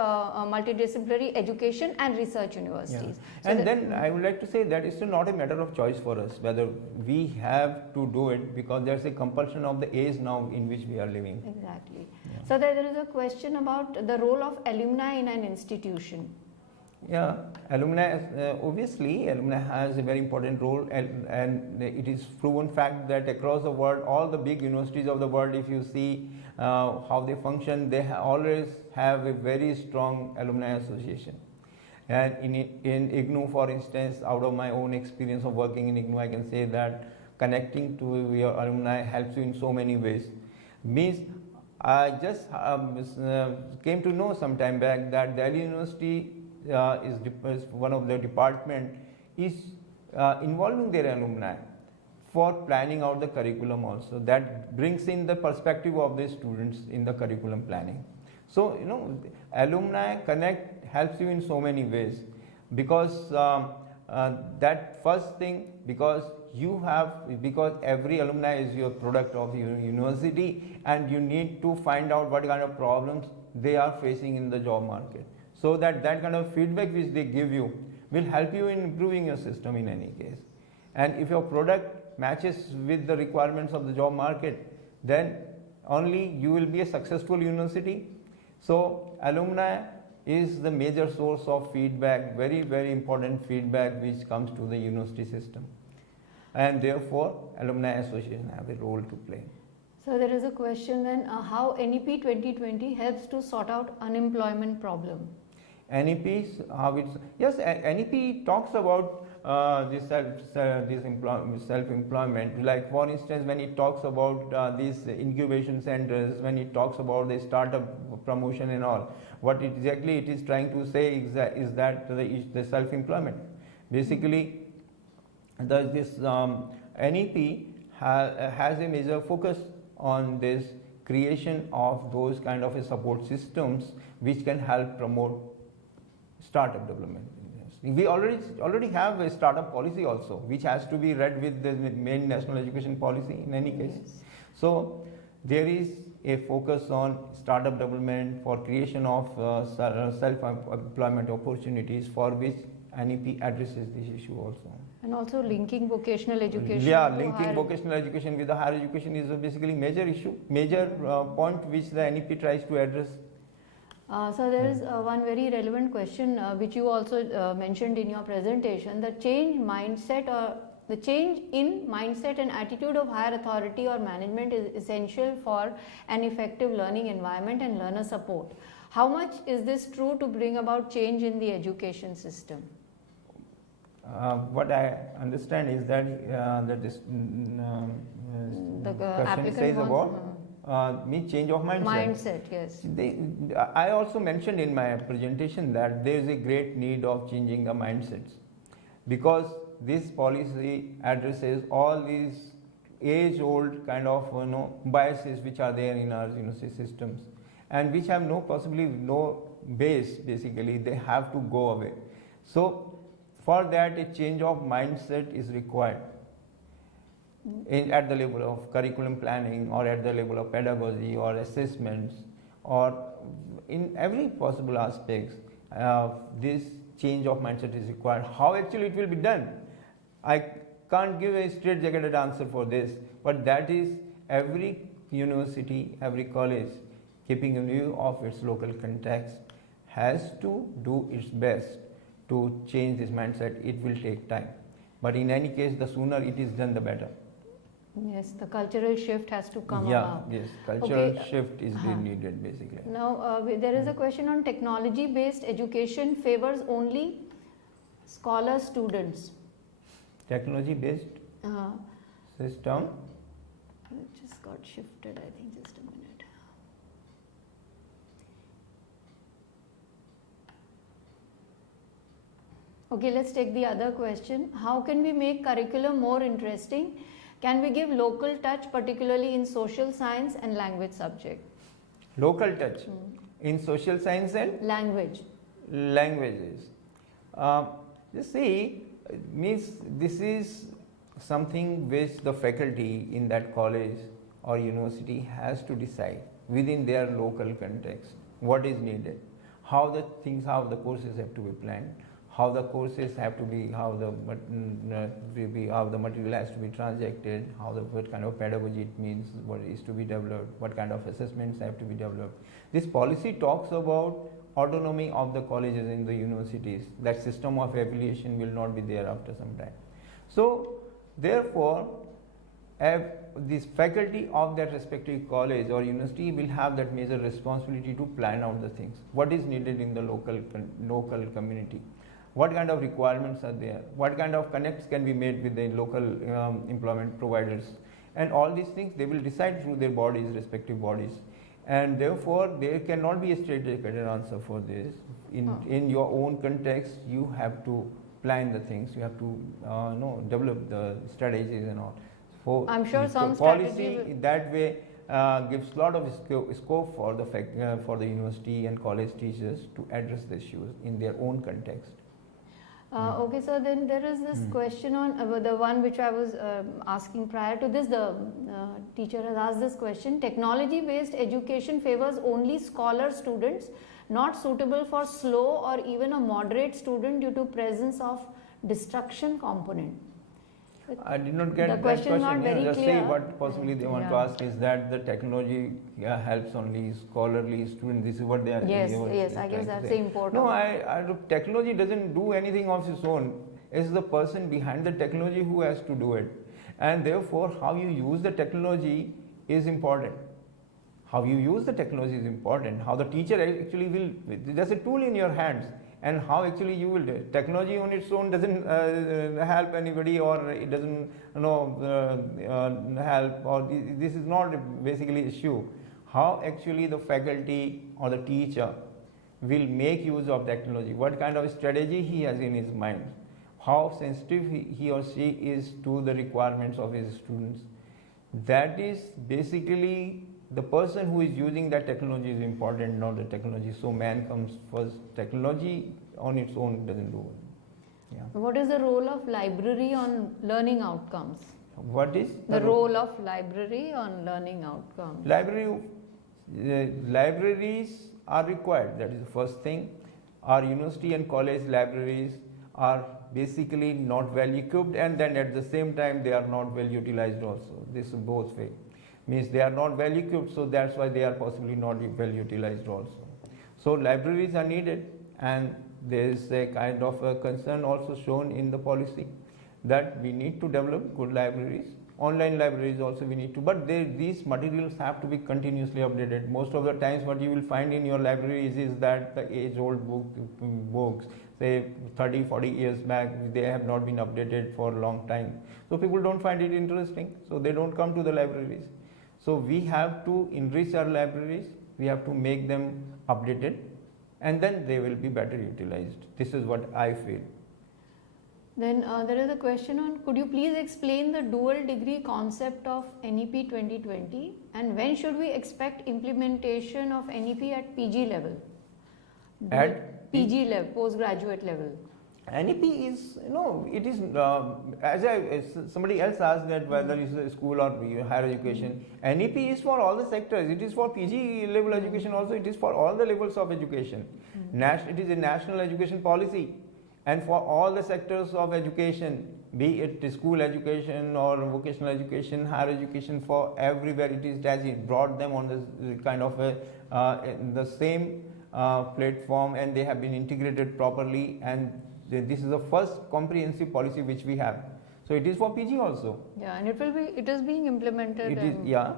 multidisciplinary education and research universities. So and then I would like to say that it's not a matter of choice for us whether we have to do it, because there's a compulsion of the age now in which we are living. Exactly. So there is a question about the role of alumni in an institution. Yeah, alumni, obviously alumni has a very important role, and it is proven fact that across the world, all the big universities of the world, if you see how they function, they always have a very strong alumni association. And in IGNOU, for instance, out of my own experience of working in IGNOU, I can say that connecting to your alumni helps you in so many ways. Means I just came to know some time back that Delhi University is one of the department is involving their alumni for planning out the curriculum also. That brings in the perspective of the students in the curriculum planning. So, alumni connect helps you in so many ways, because that first thing, because every alumni is your product of your university, and you need to find out what kind of problems they are facing in the job market, so that kind of feedback which they give you will help you in improving your system in any case. And if your product matches with the requirements of the job market, then only you will be a successful university. So alumni is the major source of feedback, very, very important feedback which comes to the university system. And therefore, alumni association have a role to play. So there is a question then, how NEP 2020 helps to sort out unemployment problem? NEPs, yes, NEP talks about this self-employment. Like for instance, when it talks about these incubation centers, when it talks about the startup promotion and all, what exactly it is trying to say is that the self-employment. Basically, this NEP has a major focus on this creation of those kind of a support systems which can help promote startup development. We already have a startup policy also, which has to be read with the main national education policy in any case. Yes. So there is a focus on startup development for creation of self-employment opportunities, for which NEP addresses this issue also. And also linking vocational education. Yeah, linking vocational education with the higher education is a basically major issue, major point which the NEP tries to address. So there is one very relevant question which you also mentioned in your presentation. The change in mindset and attitude of higher authority or management is essential for an effective learning environment and learner support. How much is this true to bring about change in the education system? What I understand is that the question says about change of mindset. Mindset, yes. I also mentioned in my presentation that there is a great need of changing the mindsets, because this policy addresses all these age-old kind of biases which are there in our university systems, and which have possibly no base. Basically, they have to go away. So for that, a change of mindset is required at the level of curriculum planning, or at the level of pedagogy or assessments, or in every possible aspect. This change of mindset is required. How actually it will be done, I can't give a straight-jacketed answer for this, but that is every university, every college, keeping in view of its local context, has to do its best to change this mindset. It will take time, but in any case, the sooner it is done, the better. Yes, the cultural shift has to come about. Yes, cultural shift is needed basically. Now, there is a question on technology-based education favors only scholar students. Technology-based system? It just got shifted, I think, just a minute. Okay, let's take the other question. How can we make curriculum more interesting? Can we give local touch, particularly in social science and language subject? Local touch in social science and languages. You see, means this is something which the faculty in that college or university has to decide within their local context what is needed, how the courses have to be planned, how the courses have to be, how the material has to be transacted, what kind of pedagogy it means, what is to be developed, what kind of assessments have to be developed. This policy talks about autonomy of the colleges in the universities. That system of affiliation will not be there after some time. So therefore, this faculty of that respective college or university will have that major responsibility to plan out the things, what is needed in the local community. what kind of requirements are there, what kind of connects can be made with the local employment providers, and all these things they will decide through their bodies, respective bodies, and therefore there cannot be a straightforward answer for this. In your own context, you have to plan the things, you have to develop the strategies and all. So I'm sure some policy that way gives a lot of scope for the university and college teachers to address the issues in their own context. Okay, so then there is this question on the one which I was asking prior to this. The teacher has asked this question: technology based education favors only scholar students, not suitable for slow or even a moderate student due to presence of distraction component. I did not get the that question. Is not very just clear. say what possibly they want to ask is that the technology helps only scholarly students. This is what they are. Yes, I guess that's the important. No, technology doesn't do anything of its own. It's the person behind the technology who has to do it, and therefore how you use the technology is important. How you use the technology is important. How the teacher actually will. There's a tool in your hands. And how actually you will do it. Technology on its own doesn't help anybody, or it doesn't help, or this is not basically issue. How actually the faculty or the teacher will make use of technology, what kind of strategy he has in his mind, how sensitive he or she is to the requirements of his students. That is basically the person who is using that technology is important, not the technology. So man comes first. Technology on its own doesn't do it. Yeah. What is the role of library on learning outcomes? What is the role of library on learning outcomes? Libraries are required. That is the first thing. Our university and college libraries are basically not well equipped, and then at the same time they are not well utilized also. This is both way. Means they are not well equipped, so that's why they are possibly not well utilized also. So libraries are needed, and there is a kind of a concern also shown in the policy that we need to develop good libraries. Online libraries also we need to, but these materials have to be continuously updated. Most of the times what you will find in your libraries is that the age-old books, say 30, 40 years back, they have not been updated for a long time. So people don't find it interesting, so they don't come to the libraries. So we have to enrich our libraries, we have to make them updated, and then they will be better utilized. This is what I feel. Then there is a question on, could you please explain the dual degree concept of NEP 2020, and when should we expect implementation of NEP at PG level? At PG level, postgraduate level. NEP is, it is, as somebody else asked that whether it's a school or higher education, NEP is for all the sectors. It is for PG level education also, it is for all the levels of education. It is a national education policy, and for all the sectors of education, be it school education or vocational education, higher education, for everywhere it is as it brought them on this kind of the same platform, and they have been integrated properly, and this is the first comprehensive policy which we have. So it is for PG also. Yeah, and it is being implemented. It is, yeah.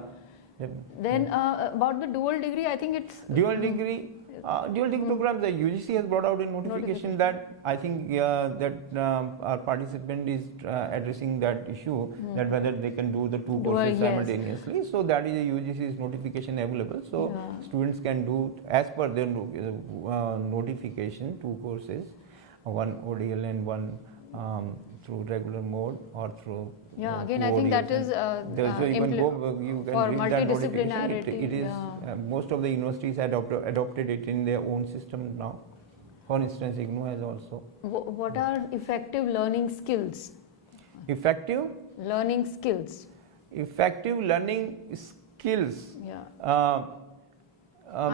Then about the dual degree, I think it's dual degree program. The UGC has brought out a notification that I think that our participant is addressing that issue, that whether they can do the two courses simultaneously. So that is a UGC's notification available. So students can do as per their notification 2 courses. One ODL and one through regular mode or through again I think that is you can for read that multidisciplinarity. It is most of the universities adopted it in their own system now. For instance, IGNOU has also. What are effective learning skills? Effective learning skills. Effective learning skills.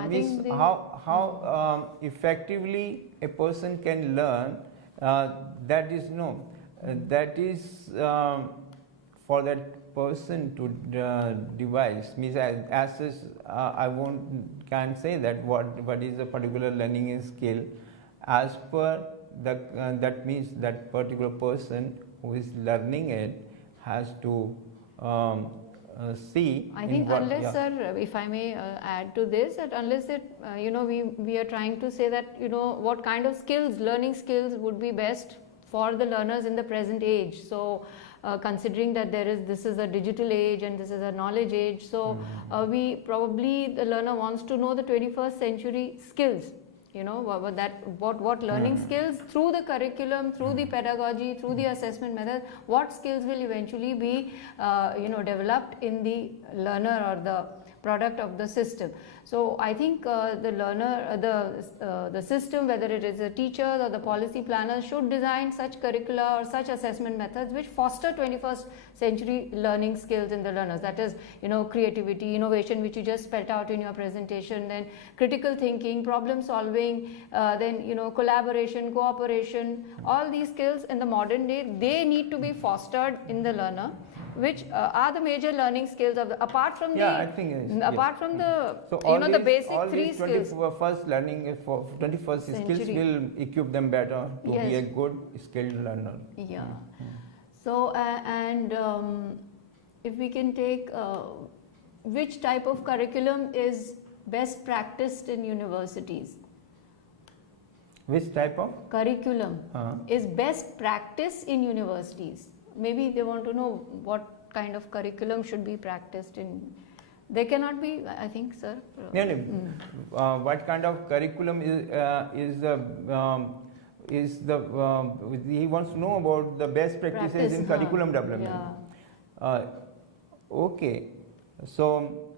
Means how effectively a person can learn. That is for that person to devise. Means as I can't say that what is a particular learning skill. As per that means that particular person who is learning it has to see. I think unless, sir, if I may add to this, that unless it, we are trying to say that, what kind of skills, learning skills would be best for the learners in the present age. So, considering that this is a digital age and this is a knowledge age, so the learner wants to know the 21st century skills. What learning skills through the curriculum, through the pedagogy, through the assessment method, what skills will eventually be developed in the learner or the product of the system. So I think the learner, the system, whether it is the teachers or the policy planners, should design such curricula or such assessment methods which foster 21st century learning skills in the learners. That is, creativity, innovation, which you just spelled out in your presentation, then critical thinking, problem solving, then, collaboration, cooperation, all these skills in the modern day, they need to be fostered in the learner, which are the major learning skills of the, apart from from the, so the basic all three these skills. 21st learning for 21st skills will equip them better to be a good skilled learner. Yeah. So if we can take which type of curriculum is best practiced in universities? Which type of curriculum is best practice in universities? Maybe they want to know what kind of curriculum should be practiced in. They cannot be, I think, sir. What kind of curriculum is he wants to know about the best practices in curriculum development. Okay, so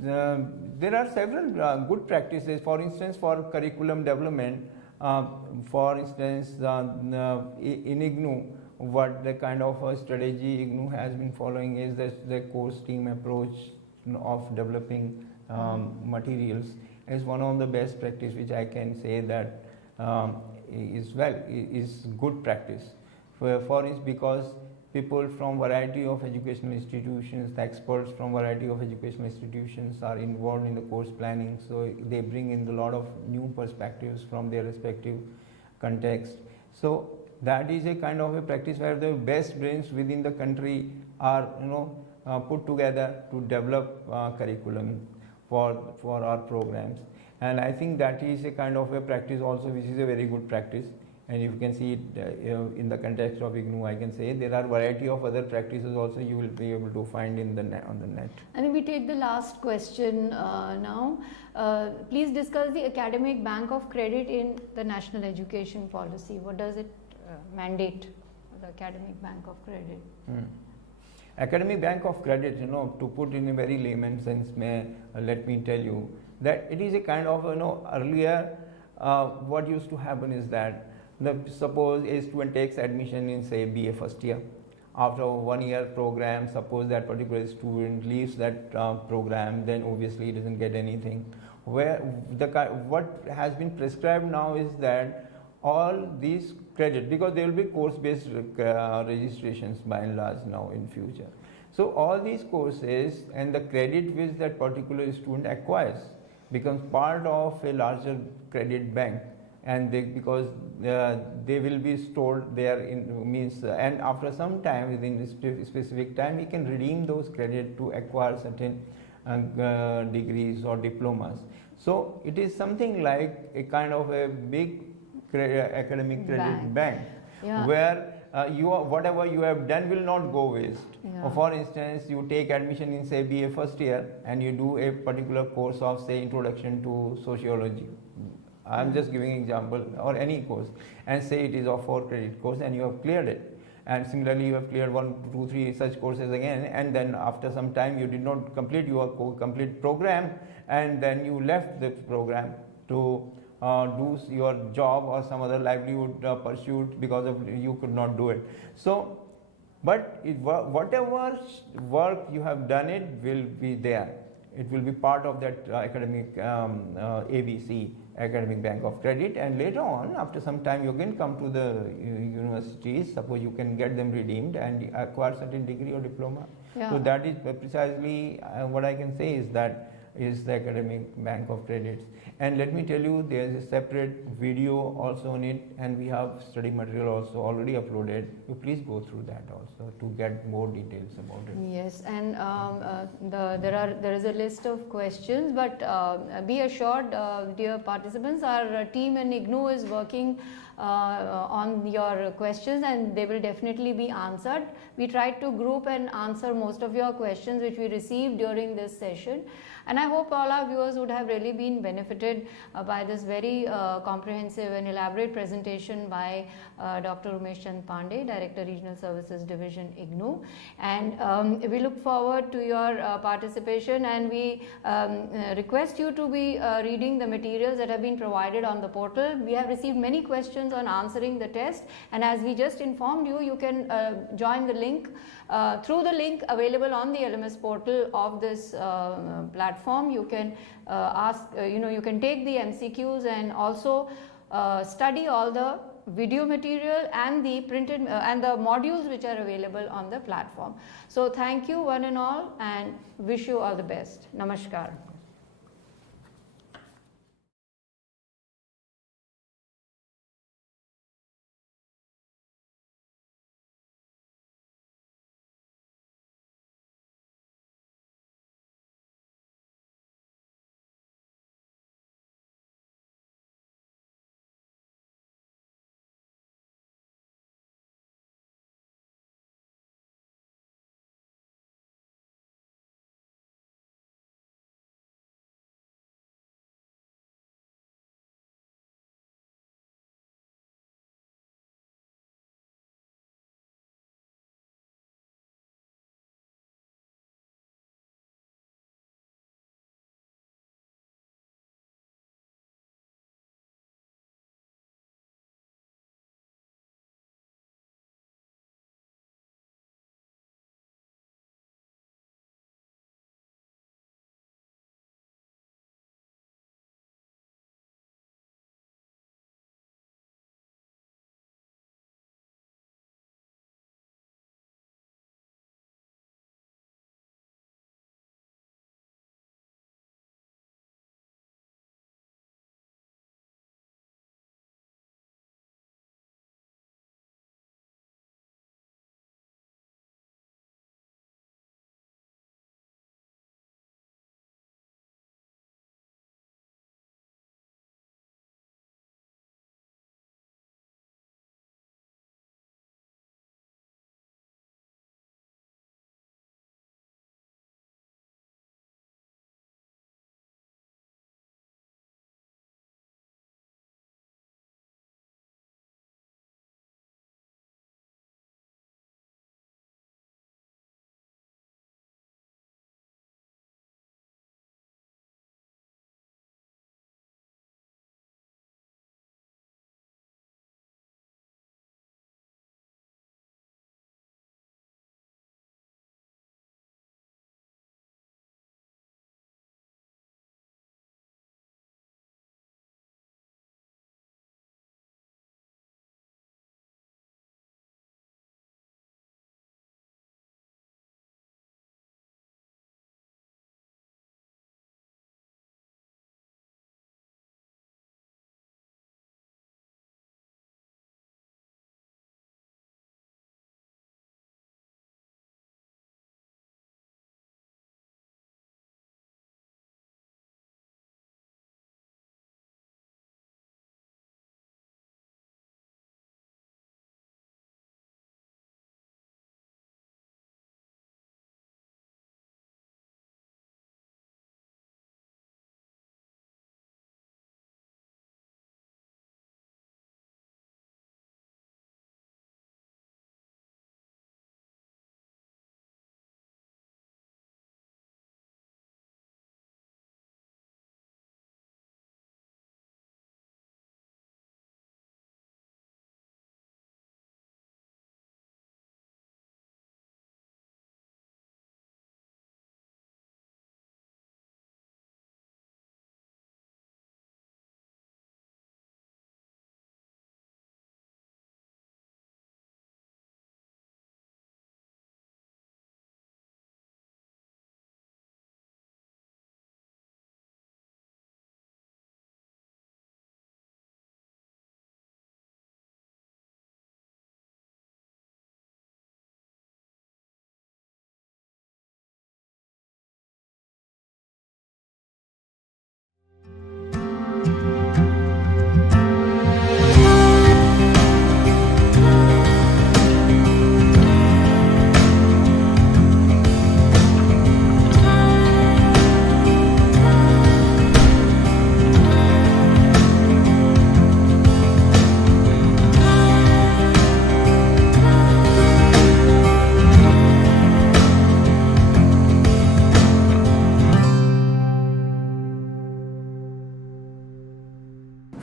there are several good practices. For instance, for curriculum development, for instance, in IGNOU, what the kind of a strategy IGNOU has been following is the course team approach of developing materials is one of the best practice which I can say that is good practice. For instance, because people from variety of educational institutions, the experts from variety of educational institutions are involved in the course planning, so they bring in a lot of new perspectives from their respective context. So that is a kind of a practice where the best brains within the country are put together to develop curriculum for our programs, and I think that is a kind of a practice also which is a very good practice. And if you can see it in the context of IGNOU, I can say there are variety of other practices also you will be able to find in the on the net. And we take the last question now. Please discuss the academic bank of credit in the national education policy. What does it mandate, the academic bank of credit? Academic bank of credit, to put in a very layman sense, let me tell you that it is a kind of, earlier what used to happen is that suppose a student takes admission in, say, BA first year. After a 1 year program, suppose that particular student leaves that program, then obviously he doesn't get anything. What has been prescribed now is that all these credit, because there will be course-based registrations by and large now in future. So all these courses and the credit which that particular student acquires becomes part of a larger credit bank, and because they will be stored there and after some time, within this specific time, he can redeem those credit to acquire certain degrees or diplomas. So it is something like a kind of a big academic credit bank where whatever you have done will not go waste. For instance, you take admission in, say, BA first year and you do a particular course of, say, introduction to sociology. I am just giving an example, or any course, and say it is a 4 credit course and you have cleared it. And similarly, you have cleared 1, 2, 3 such courses again, and then after some time you did not complete your complete program, and then you left the program to do your job or some other livelihood pursuit because of you could not do it. So, but whatever work you have done, it will be there. It will be part of that academic ABC, academic bank of credit, and later on, after some time, you can come to the universities. Suppose you can get them redeemed and acquire certain degree or diploma. So that is precisely what I can say is that is the academic bank of credits. And let me tell you, there is a separate video also on it, and we have study material also already uploaded. You please go through that also to get more details about it. Yes, and there is a list of questions, but be assured, dear participants, our team in IGNOU is working on your questions, and they will definitely be answered. We tried to group and answer most of your questions which we received during this session, and I hope all our viewers would have really been benefited by this very comprehensive and elaborate presentation by Dr. Umesh Pandey, Director Regional Services Division, IGNOU. And we look forward to your participation, and we request you to be reading the materials that have been provided on the portal. We have received many questions on answering the test, and as we just informed you, you can join the link through the link available on the LMS portal of this platform. You can you can take the MCQs and also study all the video material and the printed and the modules which are available on the platform. So thank you one and all, and wish you all the best. Namaskar.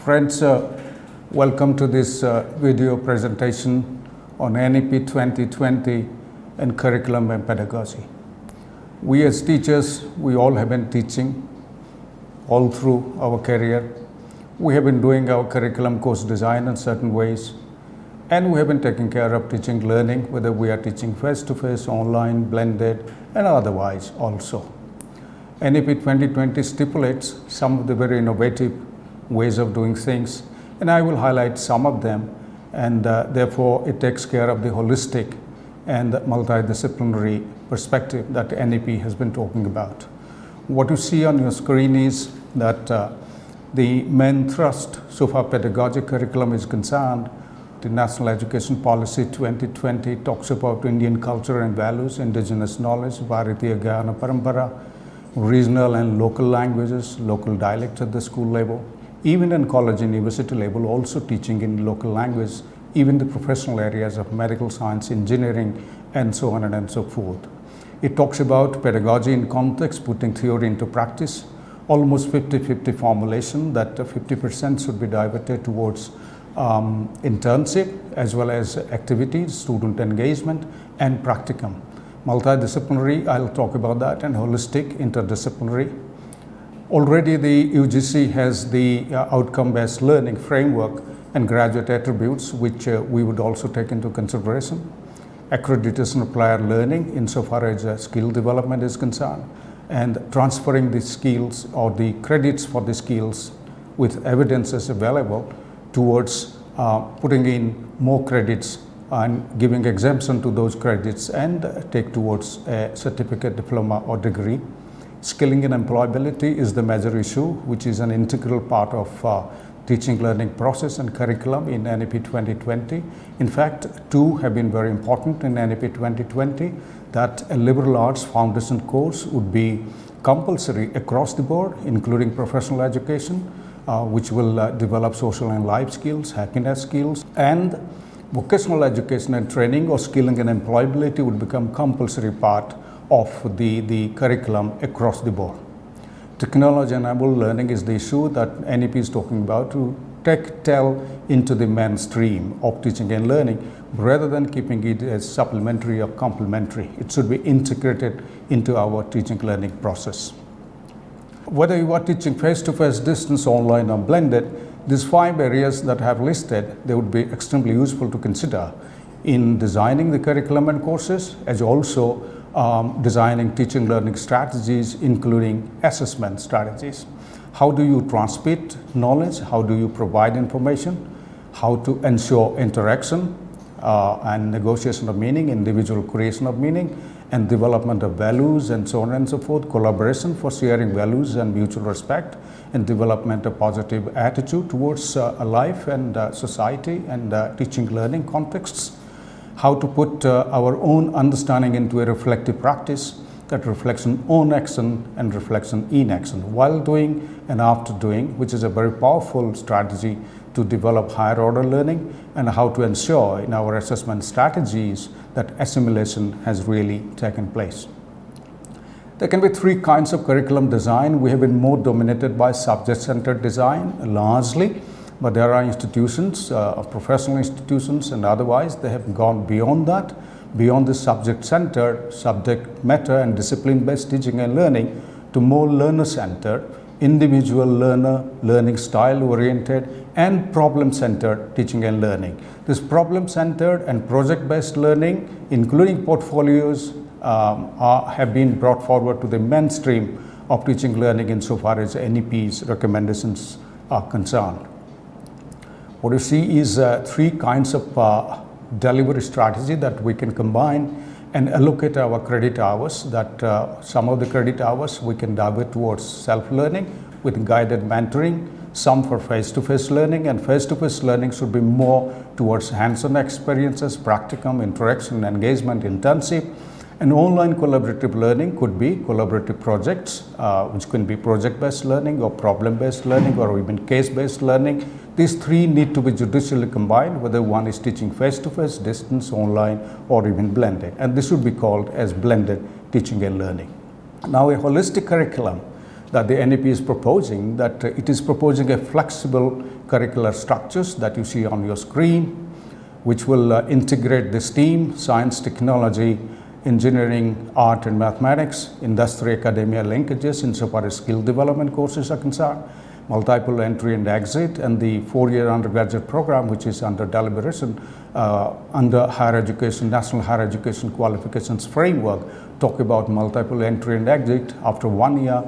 Friends, welcome to this video presentation on NEP 2020 and curriculum and pedagogy. We as teachers, we all have been teaching all through our career. We have been doing our curriculum course design in certain ways, and we have been taking care of teaching learning, whether we are teaching face-to-face, online, blended, and otherwise also. NEP 2020 stipulates some of the very innovative ways of doing things, and I will highlight some of them, and therefore it takes care of the holistic and multidisciplinary perspective that NEP has been talking about. What you see on your screen is that the main thrust so far pedagogic curriculum is concerned. The National Education Policy 2020 talks about Indian culture and values, indigenous knowledge, Bharatiya Gyana Parampara, regional and local languages, local dialects at the school level, even in college and university level, also teaching in local language, even the professional areas of medical science, engineering, and so on and so forth. It talks about pedagogy in context, putting theory into practice, almost 50-50 formulation that 50% should be diverted towards internship as well as activities, student engagement, and practicum. Multidisciplinary, I'll talk about that, and holistic, interdisciplinary. Already the UGC has the outcome-based learning framework and graduate attributes, which we would also take into consideration. Accreditation of prior learning insofar as skill development is concerned, and transferring the skills or the credits for the skills with evidences available towards putting in more credits and giving exemption to those credits and take towards a certificate, diploma, or degree. Skilling and employability is the major issue, which is an integral part of teaching learning process and curriculum in NEP 2020. In fact, two have been very important in NEP 2020, that a liberal arts foundation course would be compulsory across the board, including professional education, which will develop social and life skills, happiness skills, and vocational education and training or skilling and employability would become compulsory part of the curriculum across the board. Technology-enabled learning is the issue that NEP is talking about, to tell into the mainstream of teaching and learning rather than keeping it as supplementary or complementary. It should be integrated into our teaching learning process. Whether you are teaching face-to-face, distance, online, or blended, these 5 areas that I have listed, they would be extremely useful to consider in designing the curriculum and courses, as also designing teaching learning strategies, including assessment strategies. How do you transmit knowledge? How do you provide information? How to ensure interaction and negotiation of meaning, individual creation of meaning, and development of values, and so on and so forth, collaboration for sharing values and mutual respect, and development of positive attitude towards life and society and teaching learning contexts. How to put our own understanding into a reflective practice that reflects on own action and reflection in action, while doing and after doing, which is a very powerful strategy to develop higher order learning, and how to ensure in our assessment strategies that assimilation has really taken place. There can be 3 kinds of curriculum design. We have been more dominated by subject-centered design largely, but there are institutions, professional institutions and otherwise, they have gone beyond that, beyond the subject-centered, subject matter and discipline-based teaching and learning, to more learner-centered, individual learner, learning style oriented, and problem-centered teaching and learning. This problem-centered and project-based learning, including portfolios, have been brought forward to the mainstream of teaching learning insofar as NEP's recommendations are concerned. What you see is 3 kinds of delivery strategy that we can combine and allocate our credit hours, that some of the credit hours we can divert towards self-learning with guided mentoring, some for face-to-face learning, and face-to-face learning should be more towards hands-on experiences, practicum, interaction, engagement, internship, and online collaborative learning could be collaborative projects, which can be project-based learning or problem-based learning or even case-based learning. These 3 need to be judiciously combined, whether one is teaching face-to-face, distance, online, or even blended. And this should be called as blended teaching and learning. Now, a holistic curriculum that the NEP is proposing, that it is proposing a flexible curricular structures that you see on your screen, which will integrate the STEAM, science, technology, engineering, art and mathematics, industry, academia linkages insofar as skill development courses are concerned, multiple entry and exit, and the 4-year undergraduate program, which is under deliberation under higher education, National Higher Education Qualifications Framework, talk about multiple entry and exit after 1 year,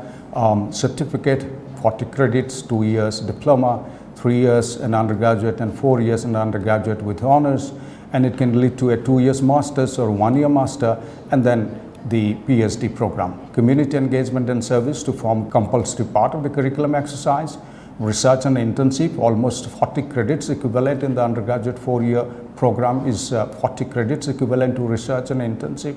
certificate, 40 credits, 2 years diploma, 3 years an undergraduate and 4 years an undergraduate with honors, and it can lead to a 2 years master's or 1 year master, and then the PhD program. Community engagement and service to form compulsory part of the curriculum exercise. Research and internship, almost 40 credits equivalent in the undergraduate 4-year program is 40 credits equivalent to research and internship.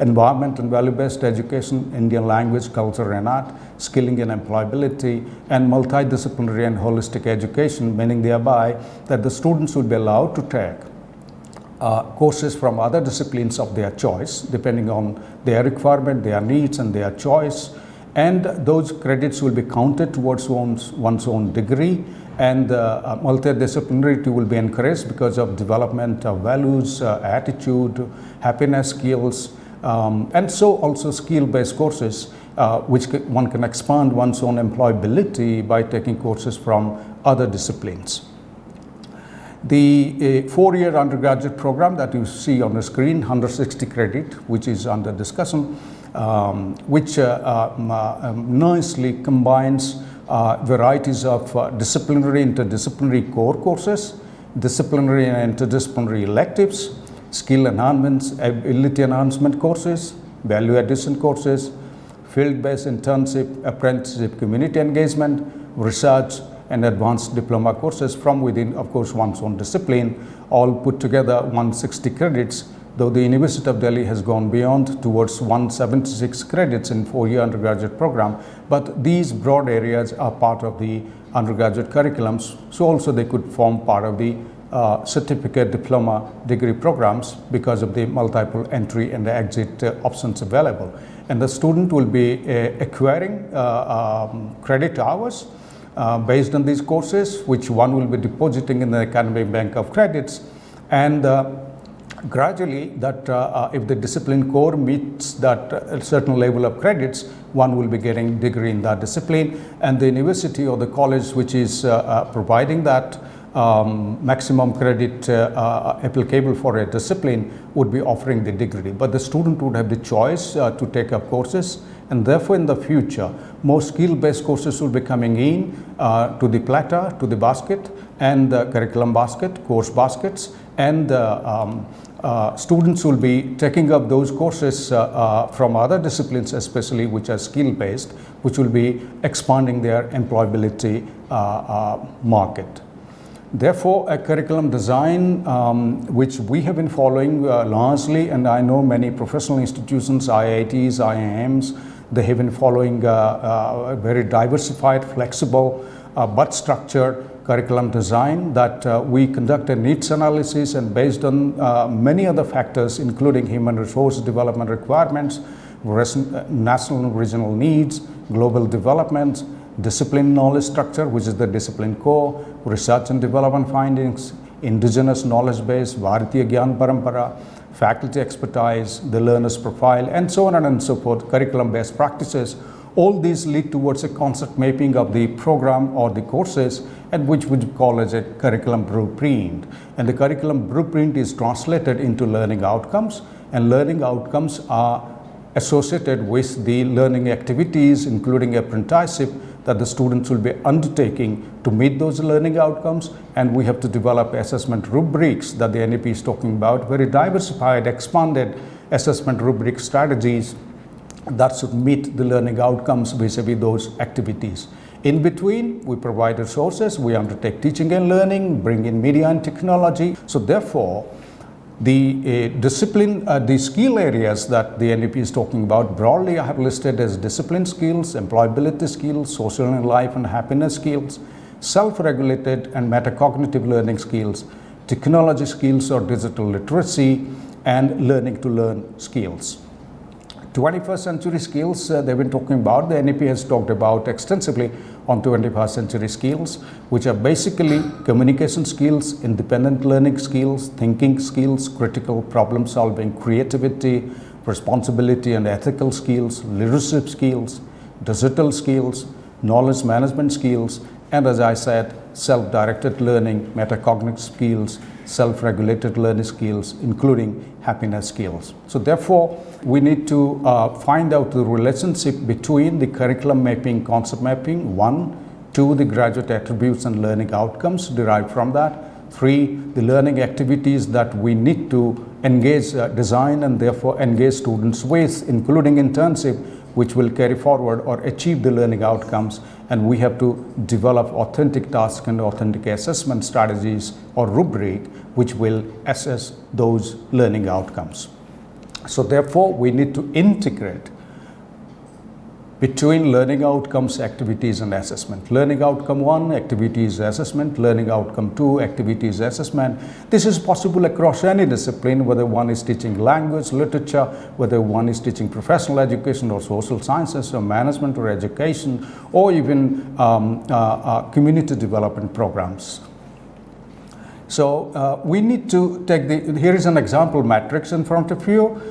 Environment and value-based education, Indian language, culture and art, skilling and employability, and multidisciplinary and holistic education, meaning thereby that the students would be allowed to take courses from other disciplines of their choice, depending on their requirement, their needs and their choice, and those credits will be counted towards one's own degree, and multidisciplinarity will be encouraged because of development of values, attitude, happiness skills, and so also skill-based courses which one can expand one's own employability by taking courses from other disciplines. The 4-year undergraduate program that you see on the screen, 160 credit, which is under discussion, which nicely combines varieties of disciplinary, interdisciplinary core courses, disciplinary and interdisciplinary electives, skill enhancements, ability enhancement courses, value addition courses, field-based internship, apprenticeship, community engagement, research, and advanced diploma courses from within, of course, one's own discipline, all put together 160 credits, though the University of Delhi has gone beyond towards 176 credits in 4-year undergraduate program, but these broad areas are part of the undergraduate curriculums, so also they could form part of the certificate, diploma, degree programs because of the multiple entry and exit options available. And the student will be acquiring credit hours based on these courses, which one will be depositing in the academic bank of credits, and gradually that if the discipline core meets that certain level of credits, one will be getting degree in that discipline, and the university or the college which is providing that maximum credit applicable for a discipline would be offering the degree, but the student would have the choice to take up courses, and therefore in the future more skill-based courses will be coming in to the platter, to the basket, and the curriculum basket, course baskets, and students will be taking up those courses from other disciplines, especially which are skill-based, which will be expanding their employability market. Therefore, a curriculum design which we have been following largely, and I know many professional institutions, IITs, IIMs, they have been following a very diversified, flexible, but structured curriculum design that we conduct a needs analysis, and based on many other factors, including human resource development requirements, national and regional needs, global developments, discipline knowledge structure, which is the discipline core, research and development findings, indigenous knowledge base, Bharatiya Gyan Parampara, faculty expertise, the learner's profile, and so on and so forth, curriculum based practices. All these lead towards a concept mapping of the program or the courses, and which we call as a curriculum blueprint. And the curriculum blueprint is translated into learning outcomes, and learning outcomes are associated with the learning activities, including apprenticeship, that the students will be undertaking to meet those learning outcomes, and we have to develop assessment rubrics that the NEP is talking about, very diversified, expanded assessment rubric strategies that should meet the learning outcomes vis-a-vis those activities. In between, we provide resources, we undertake teaching and learning, bring in media and technology. So therefore, the discipline, the skill areas that the NEP is talking about broadly I have listed as discipline skills, employability skills, social and life and happiness skills, self-regulated and metacognitive learning skills, technology skills or digital literacy, and learning to learn skills. 21st century skills they've been talking about. The NEP has talked about extensively on 21st century skills, which are basically communication skills, independent learning skills, thinking skills, critical problem solving, creativity, responsibility and ethical skills, leadership skills, digital skills, knowledge management skills, and as I said, self-directed learning, metacognitive skills, self-regulated learning skills, including happiness skills. So therefore, we need to find out the relationship between the curriculum mapping, concept mapping, 1, 2, the graduate attributes and learning outcomes derived from that, 3, the learning activities that we need to engage, design and therefore engage students with, including internship, which will carry forward or achieve the learning outcomes, and we have to develop authentic task and authentic assessment strategies or rubric which will assess those learning outcomes. So therefore, we need to integrate between learning outcomes, activities and assessment. Learning outcome 1, activities assessment. Learning outcome 2, activities assessment. This is possible across any discipline, whether one is teaching language, literature, whether one is teaching professional education or social sciences or management or education, or even community development programs. So we need to take here is an example matrix in front of you.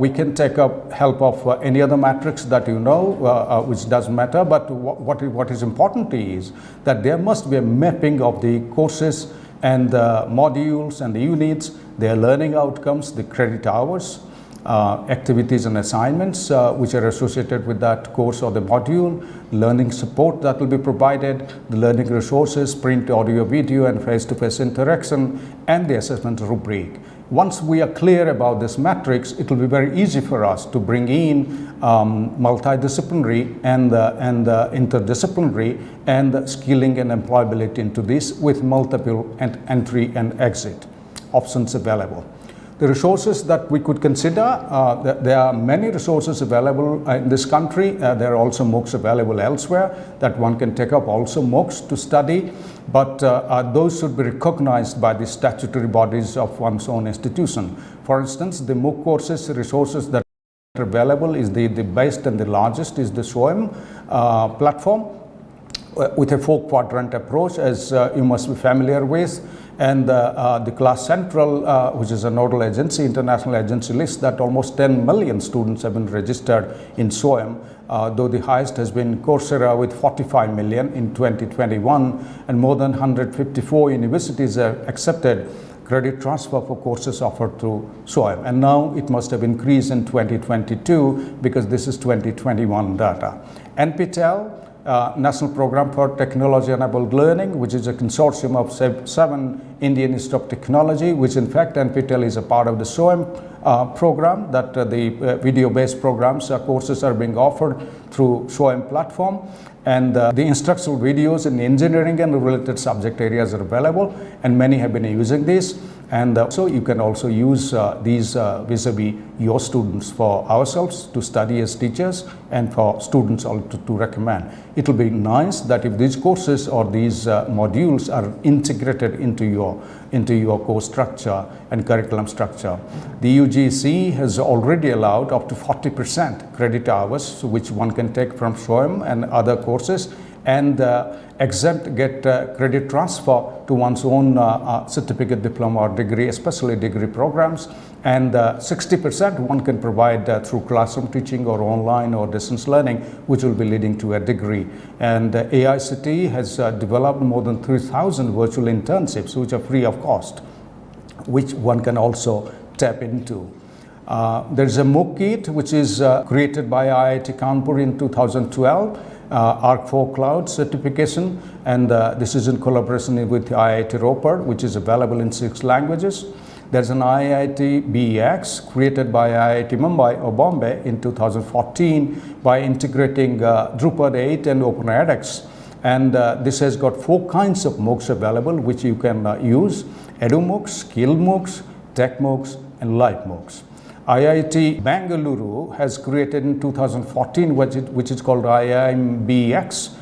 We can take up help of any other matrix that you know, which doesn't matter, but what is important is that there must be a mapping of the courses and the modules and the units, their learning outcomes, the credit hours, activities and assignments which are associated with that course or the module, learning support that will be provided, the learning resources, print, audio, video and face-to-face interaction, and the assessment rubric. Once we are clear about this matrix, it will be very easy for us to bring in multidisciplinary and interdisciplinary and skilling and employability into this with multiple entry and exit options available. The resources that we could consider, there are many resources available in this country. There are also MOOCs available elsewhere that one can take up also MOOCs to study, but those should be recognized by the statutory bodies of one's own institution. For instance, the MOOC courses resources that are available is the best and the largest is the SOEM platform with a 4-quadrant approach, as you must be familiar with. And the Class Central, which is a nodal agency, international agency, lists that almost 10 million students have been registered in SOEM, though the highest has been Coursera with 45 million in 2021, and more than 154 universities have accepted credit transfer for courses offered through SOEM. And now it must have increased in 2022 because this is 2021 data. NPTEL, National Program for Technology Enabled Learning, which is a consortium of 7 Indian Institute of Technology, which in fact NPTEL is a part of the SOEM program, that the video-based programs, courses are being offered through SOEM platform. And the instructional videos in engineering and related subject areas are available, and many have been using this. And so you can also use these vis-a-vis your students for ourselves to study as teachers and for students also to recommend. It will be nice that if these courses or these modules are integrated into your course structure and curriculum structure. The UGC has already allowed up to 40% credit hours, which one can take from SOEM and other courses, and get credit transfer to one's own certificate, diploma or degree, especially degree programs, and 60% one can provide through classroom teaching or online or distance learning, which will be leading to a degree. And AICTE has developed more than 3,000 virtual internships which are free of cost, which one can also tap into. There is a MOOC kit which is created by IIT Kanpur in 2012, ARC4 Cloud certification, and this is in collaboration with IIT Ropar, which is available in 6 languages. There's an IIT BEX created by IIT Mumbai or Bombay in 2014 by integrating Drupal 8 and OpenEdX. And this has got 4 kinds of MOOCs available which you can use: Edu MOOCs, Skill MOOCs, Tech MOOCs, and Live MOOCs. IIT Bangalore has created in 2014 which is called IIMBX.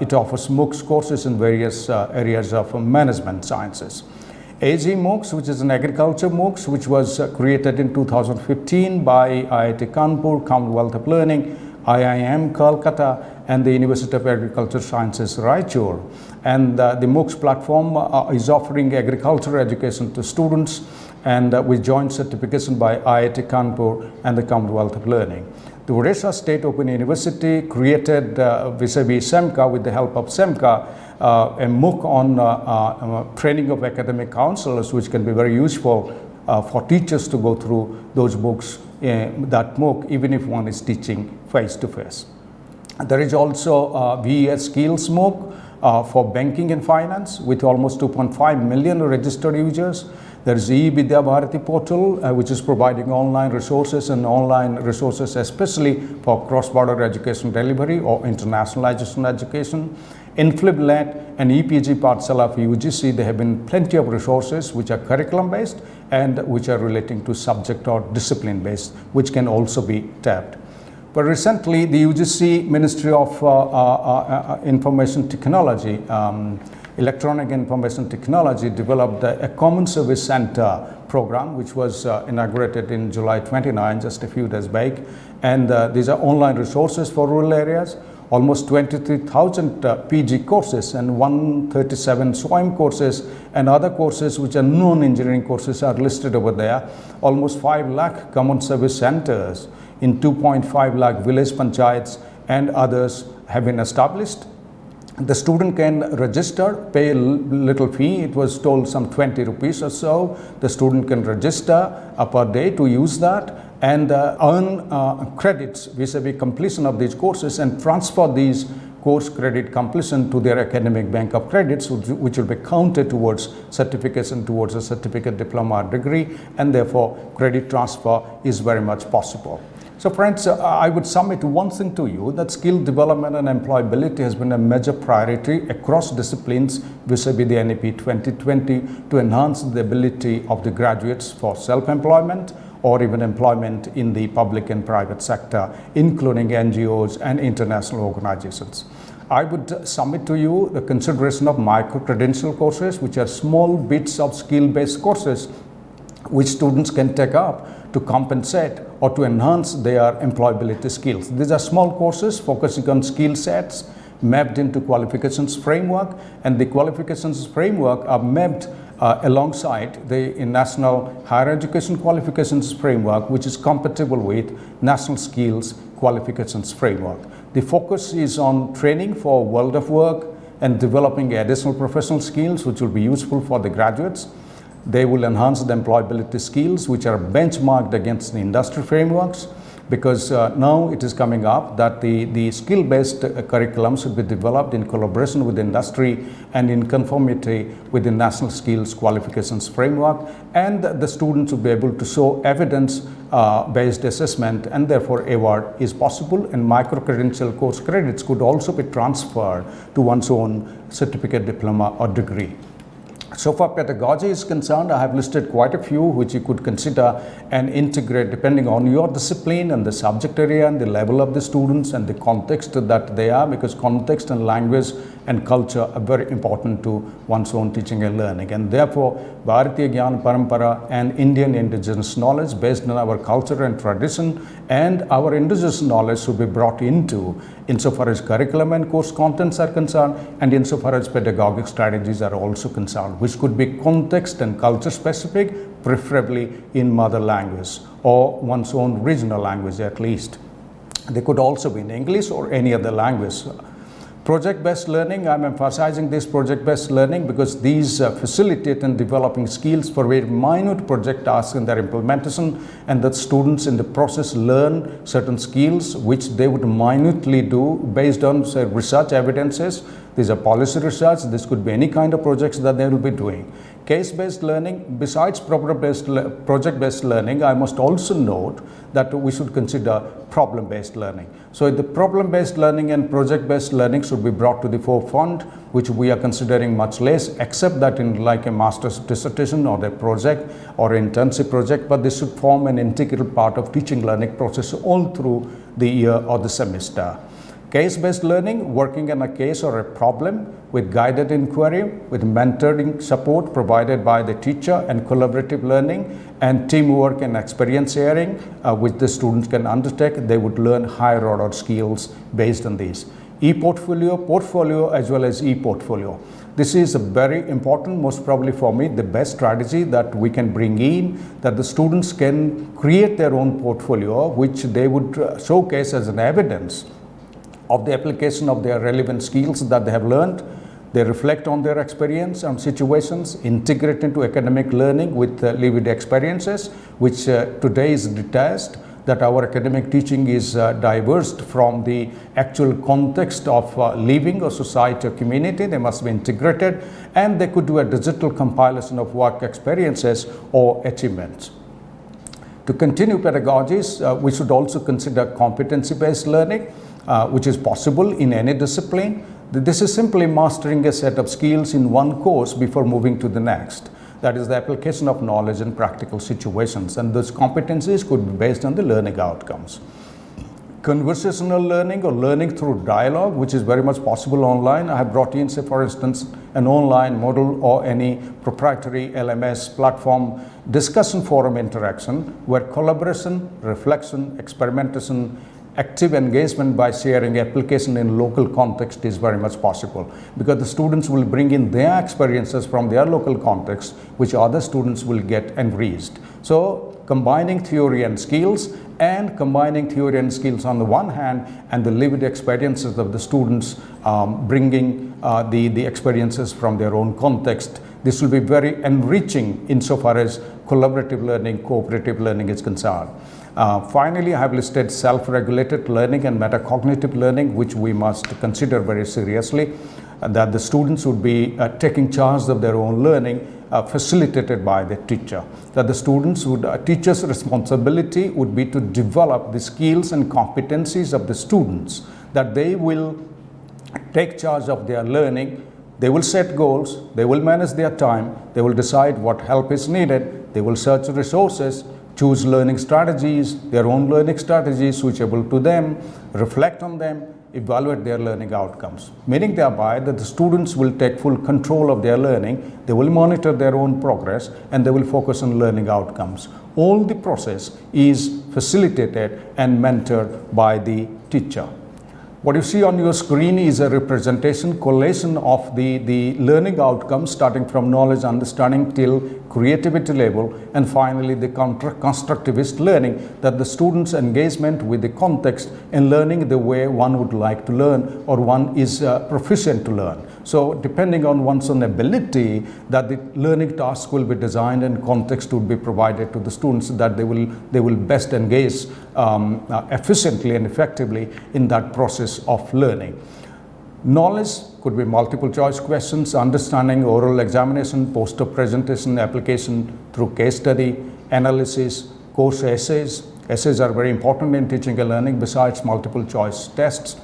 It offers MOOCs courses in various areas of management sciences. AG MOOCs, which is an agriculture MOOCs, which was created in 2015 by IIT Kanpur, Commonwealth of Learning, IIM Kolkata, and the University of Agricultural Sciences, Raichur. And the MOOCs platform is offering agricultural education to students, and with joint certification by IIT Kanpur and the Commonwealth of Learning. The Odisha State Open University created vis-a-vis SEMCA, with the help of SEMCA, a MOOC on training of academic counselors, which can be very useful for teachers to go through those books, that MOOC, even if one is teaching face-to-face. There is also VES Skills MOOC for banking and finance, with almost 2.5 million registered users. There is e-Vidya Bharati portal, which is providing online resources especially for cross-border education delivery or internationalization education. InflibNet and EPG Pathshala for UGC, there have been plenty of resources which are curriculum-based and which are relating to subject or discipline-based, which can also be tapped. But recently, the UGC Ministry of Information Technology, Electronic Information Technology, developed a Common Service Center program, which was inaugurated in July 29, just a few days back. And these are online resources for rural areas. Almost 23,000 PG courses and 137 SWAYM courses and other courses which are non-engineering courses are listed over there. Almost 5 lakh common service centers in 2.5 lakh village panchayats and others have been established. The student can register, pay a little fee. It was told some 20 rupees or so. The student can register per day to use that and earn credits vis-a-vis completion of these courses and transfer these course credit completion to their academic bank of credits, which will be counted towards certification, towards a certificate, diploma, or degree, and therefore credit transfer is very much possible. So friends, I would sum it one thing to you, that skill development and employability has been a major priority across disciplines vis-a-vis the NEP 2020 to enhance the ability of the graduates for self-employment or even employment in the public and private sector, including NGOs and international organizations. I would submit to you the consideration of micro-credential courses, which are small bits of skill-based courses which students can take up to compensate or to enhance their employability skills. These are small courses focusing on skill sets mapped into qualifications framework, and the qualifications framework are mapped alongside the National Higher Education Qualifications Framework, which is compatible with National Skills Qualifications Framework. The focus is on training for world of work and developing additional professional skills which will be useful for the graduates. They will enhance the employability skills which are benchmarked against the industry frameworks, because now it is coming up that the skill-based curriculum should be developed in collaboration with industry and in conformity with the National Skills Qualifications Framework, and the students will be able to show evidence-based assessment, and therefore award is possible, and micro-credential course credits could also be transferred to one's own certificate, diploma or degree. So far pedagogy is concerned, I have listed quite a few which you could consider and integrate depending on your discipline and the subject area and the level of the students and the context that they are, because context and language and culture are very important to one's own teaching and learning. And therefore, Bharatiya Gyan Parampara and Indian indigenous knowledge based on our culture and tradition and our indigenous knowledge should be brought into insofar as curriculum and course contents are concerned, and insofar as pedagogic strategies are also concerned, which could be context and culture specific, preferably in mother language or one's own regional language at least. They could also be in English or any other language. Project-based learning, I'm emphasizing this project-based learning because these facilitate in developing skills for very minute project tasks in their implementation, and that students in the process learn certain skills which they would minutely do based on, say, research evidences. These are policy research, this could be any kind of projects that they will be doing. Case-based learning, besides project-based learning, I must also note that we should consider problem-based learning. So the problem-based learning and project-based learning should be brought to the forefront, which we are considering much less, except that in like a master's dissertation or a project or internship project, but this should form an integral part of teaching learning process all through the year or the semester. Case-based learning, working on a case or a problem with guided inquiry, with mentoring support provided by the teacher, and collaborative learning and teamwork and experience sharing, which the students can undertake. They would learn higher order skills based on these. E-portfolio, portfolio as well as e-portfolio. This is a very important, most probably for me, the best strategy that we can bring in, that the students can create their own portfolio, which they would showcase as an evidence of the application of their relevant skills that they have learned. They reflect on their experience and situations, integrate into academic learning with lived experiences, which today is detached, that our academic teaching is diverse from the actual context of living or society or community. They must be integrated, and they could do a digital compilation of work experiences or achievements. To continue pedagogies, we should also consider competency-based learning, which is possible in any discipline. This is simply mastering a set of skills in one course before moving to the next. That is the application of knowledge in practical situations, and those competencies could be based on the learning outcomes. Conversational learning or learning through dialogue, which is very much possible online. I have brought in, say for instance, an online model or any proprietary LMS platform discussion forum interaction where collaboration, reflection, experimentation, active engagement by sharing application in local context is very much possible, because the students will bring in their experiences from their local context, which other students will get enriched. So combining theory and skills, and combining theory and skills on the one hand, and the lived experiences of the students, bringing the experiences from their own context. This will be very enriching insofar as collaborative learning, cooperative learning is concerned. Finally, I have listed self-regulated learning and metacognitive learning, which we must consider very seriously, that the students would be taking charge of their own learning, facilitated by the teacher. That the students would, teacher's responsibility would be to develop the skills and competencies of the students, that they will take charge of their learning. They will set goals, they will manage their time, they will decide what help is needed, they will search resources, choose learning strategies, their own learning strategies suitable to them, reflect on them, evaluate their learning outcomes. Meaning thereby that the students will take full control of their learning, they will monitor their own progress, and they will focus on learning outcomes. All the process is facilitated and mentored by the teacher. What you see on your screen is a representation, collation of the learning outcomes, starting from knowledge, understanding till creativity level, and finally the constructivist learning, that the students' engagement with the context and learning the way one would like to learn or one is proficient to learn. So depending on one's own ability, that the learning task will be designed and context would be provided to the students, that they will best engage efficiently and effectively in that process of learning. Knowledge could be multiple choice questions, understanding, oral examination, poster presentation, application through case study, analysis, course essays. Essays are very important in teaching and learning besides multiple choice tests.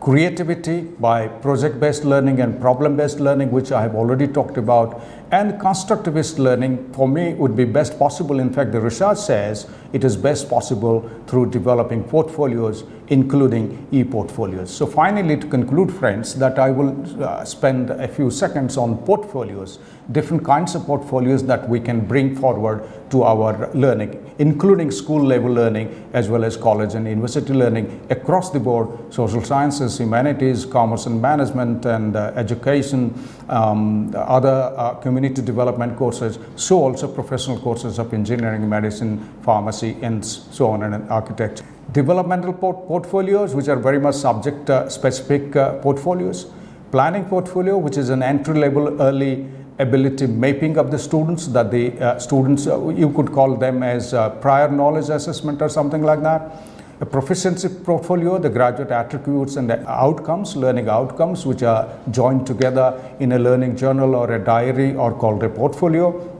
Creativity by project-based learning and problem-based learning, which I have already talked about. And constructivist learning, for me, would be best possible. In fact, the research says it is best possible through developing portfolios, including e-portfolios. So finally, to conclude, friends, that I will spend a few seconds on portfolios, different kinds of portfolios that we can bring forward to our learning, including school level learning as well as college and university learning across the board, social sciences, humanities, commerce and management, and education, other community development courses, so also professional courses of engineering, medicine, pharmacy, and so on, and architecture. Developmental portfolios, which are very much subject specific portfolios. Planning portfolio, which is an entry-level early ability mapping of the students, that the students, you could call them as prior knowledge assessment or something like that. A proficiency portfolio, the graduate attributes and the outcomes, learning outcomes, which are joined together in a learning journal or a diary or called a portfolio.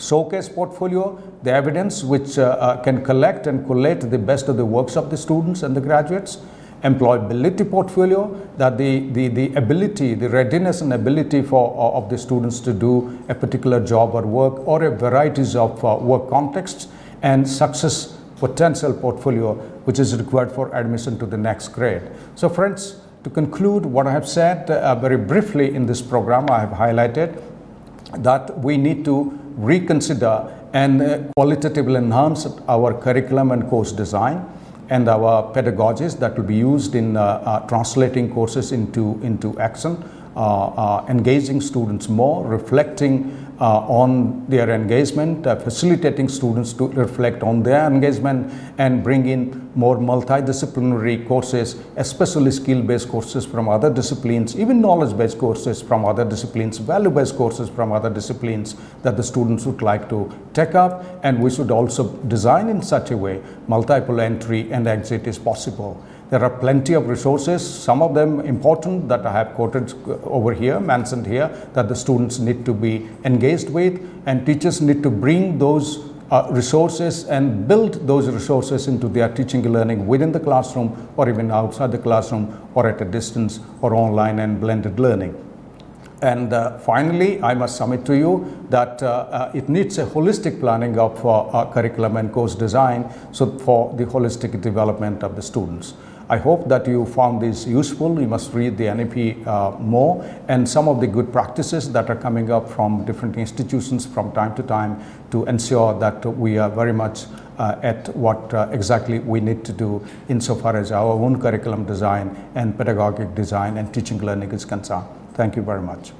Showcase portfolio, the evidence which can collect and collate the best of the works of the students and the graduates. Employability portfolio, that the ability, the readiness and ability of the students to do a particular job or work or a varieties of work contexts. And success potential portfolio which is required for admission to the next grade. So friends, to conclude what I have said very briefly in this program, I have highlighted that we need to reconsider and qualitatively enhance our curriculum and course design and our pedagogies that will be used in translating courses into action, engaging students more, reflecting on their engagement, facilitating students to reflect on their engagement, and bring in more multidisciplinary courses, especially skill-based courses from other disciplines, even knowledge-based courses from other disciplines, value-based courses from other disciplines that the students would like to take up. And we should also design in such a way multiple entry and exit is possible. There are plenty of resources, some of them important that I have quoted over here, mentioned here, that the students need to be engaged with, and teachers need to bring those resources and build those resources into their teaching and learning within the classroom or even outside the classroom or at a distance or online and blended learning. And finally, I must submit to you that it needs a holistic planning of curriculum and course design for the holistic development of the students. I hope that you found this useful. You must read the NEP more, and some of the good practices that are coming up from different institutions from time to time to ensure that we are very much at what exactly we need to do insofar as our own curriculum design and pedagogic design and teaching learning is concerned. Thank you very much.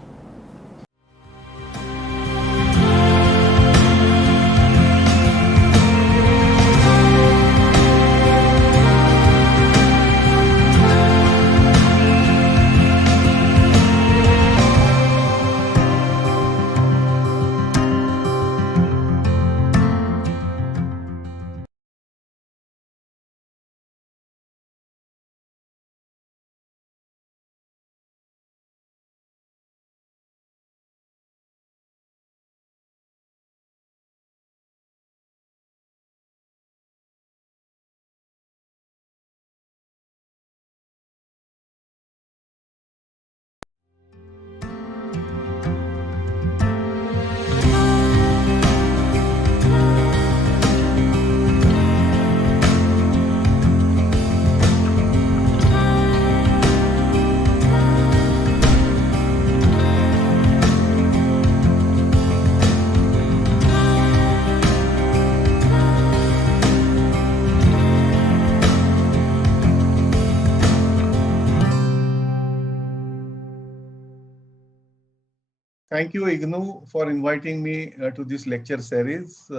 Thank you, IGNOU, for inviting me to this lecture series.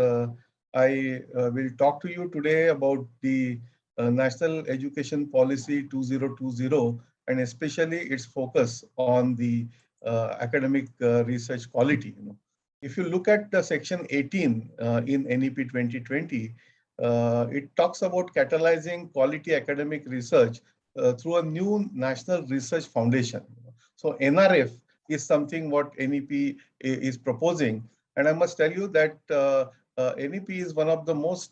I will talk to you today about the National Education Policy 2020 and especially its focus on the academic research quality. If you look at section 18 in NEP 2020, it talks about catalyzing quality academic research through a new National Research Foundation. So NRF is something what NEP is proposing. And I must tell you that NEP is one of the most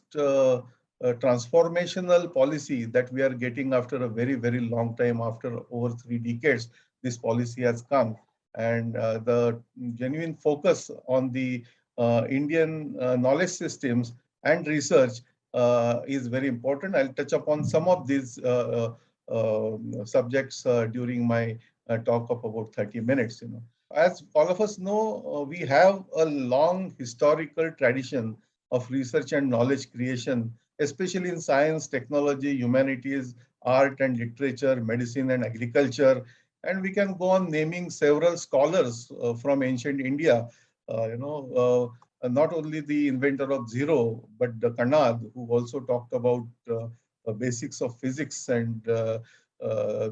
transformational policy that we are getting after a very, very long time. After over 3 decades, this policy has come. And the genuine focus on the Indian knowledge systems and research is very important. I'll touch upon some of these subjects during my talk of about 30 minutes. As all of us know, we have a long historical tradition of research and knowledge creation, especially in science, technology, humanities, art and literature, medicine and agriculture. And we can go on naming several scholars from ancient India, not only the inventor of zero, but the Kanad, who also talked about basics of physics, and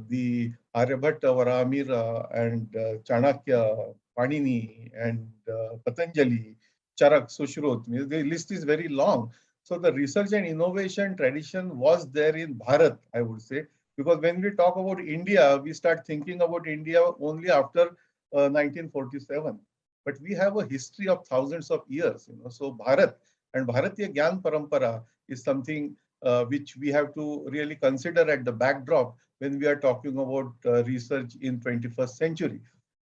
the Aryabhatta, Varamira, and Chanakya, Panini, and Patanjali, Charak, Sushrut. The list is very long. So the research and innovation tradition was there in Bharat, I would say, because when we talk about India, we start thinking about India only after 1947. But we have a history of thousands of years. So Bharat and Bharatiya Gyan Parampara is something which we have to really consider at the backdrop when we are talking about research in 21st century.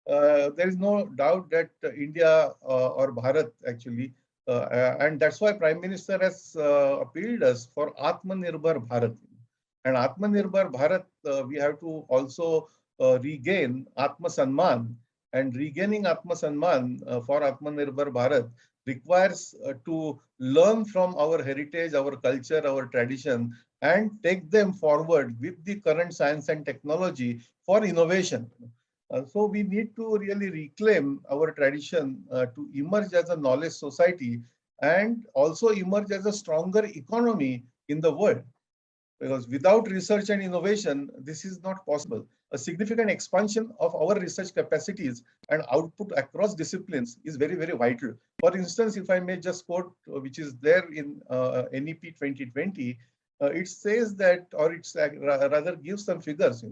There is no doubt that India or Bharat actually And that's why Prime Minister has appealed us for Atmanirbhar Bharat. And Atmanirbhar Bharat, we have to also regain Atma Sanman. And regaining Atma Sanman for Atmanirbhar Bharat requires to learn from our heritage, our culture, our tradition, and take them forward with the current science and technology for innovation. So we need to really reclaim our tradition to emerge as a knowledge society and also emerge as a stronger economy in the world. Because without research and innovation, this is not possible. A significant expansion of our research capacities and output across disciplines is very, very vital. For instance, if I may just quote, which is there in NEP 2020, it says that, or it's rather gives some figures,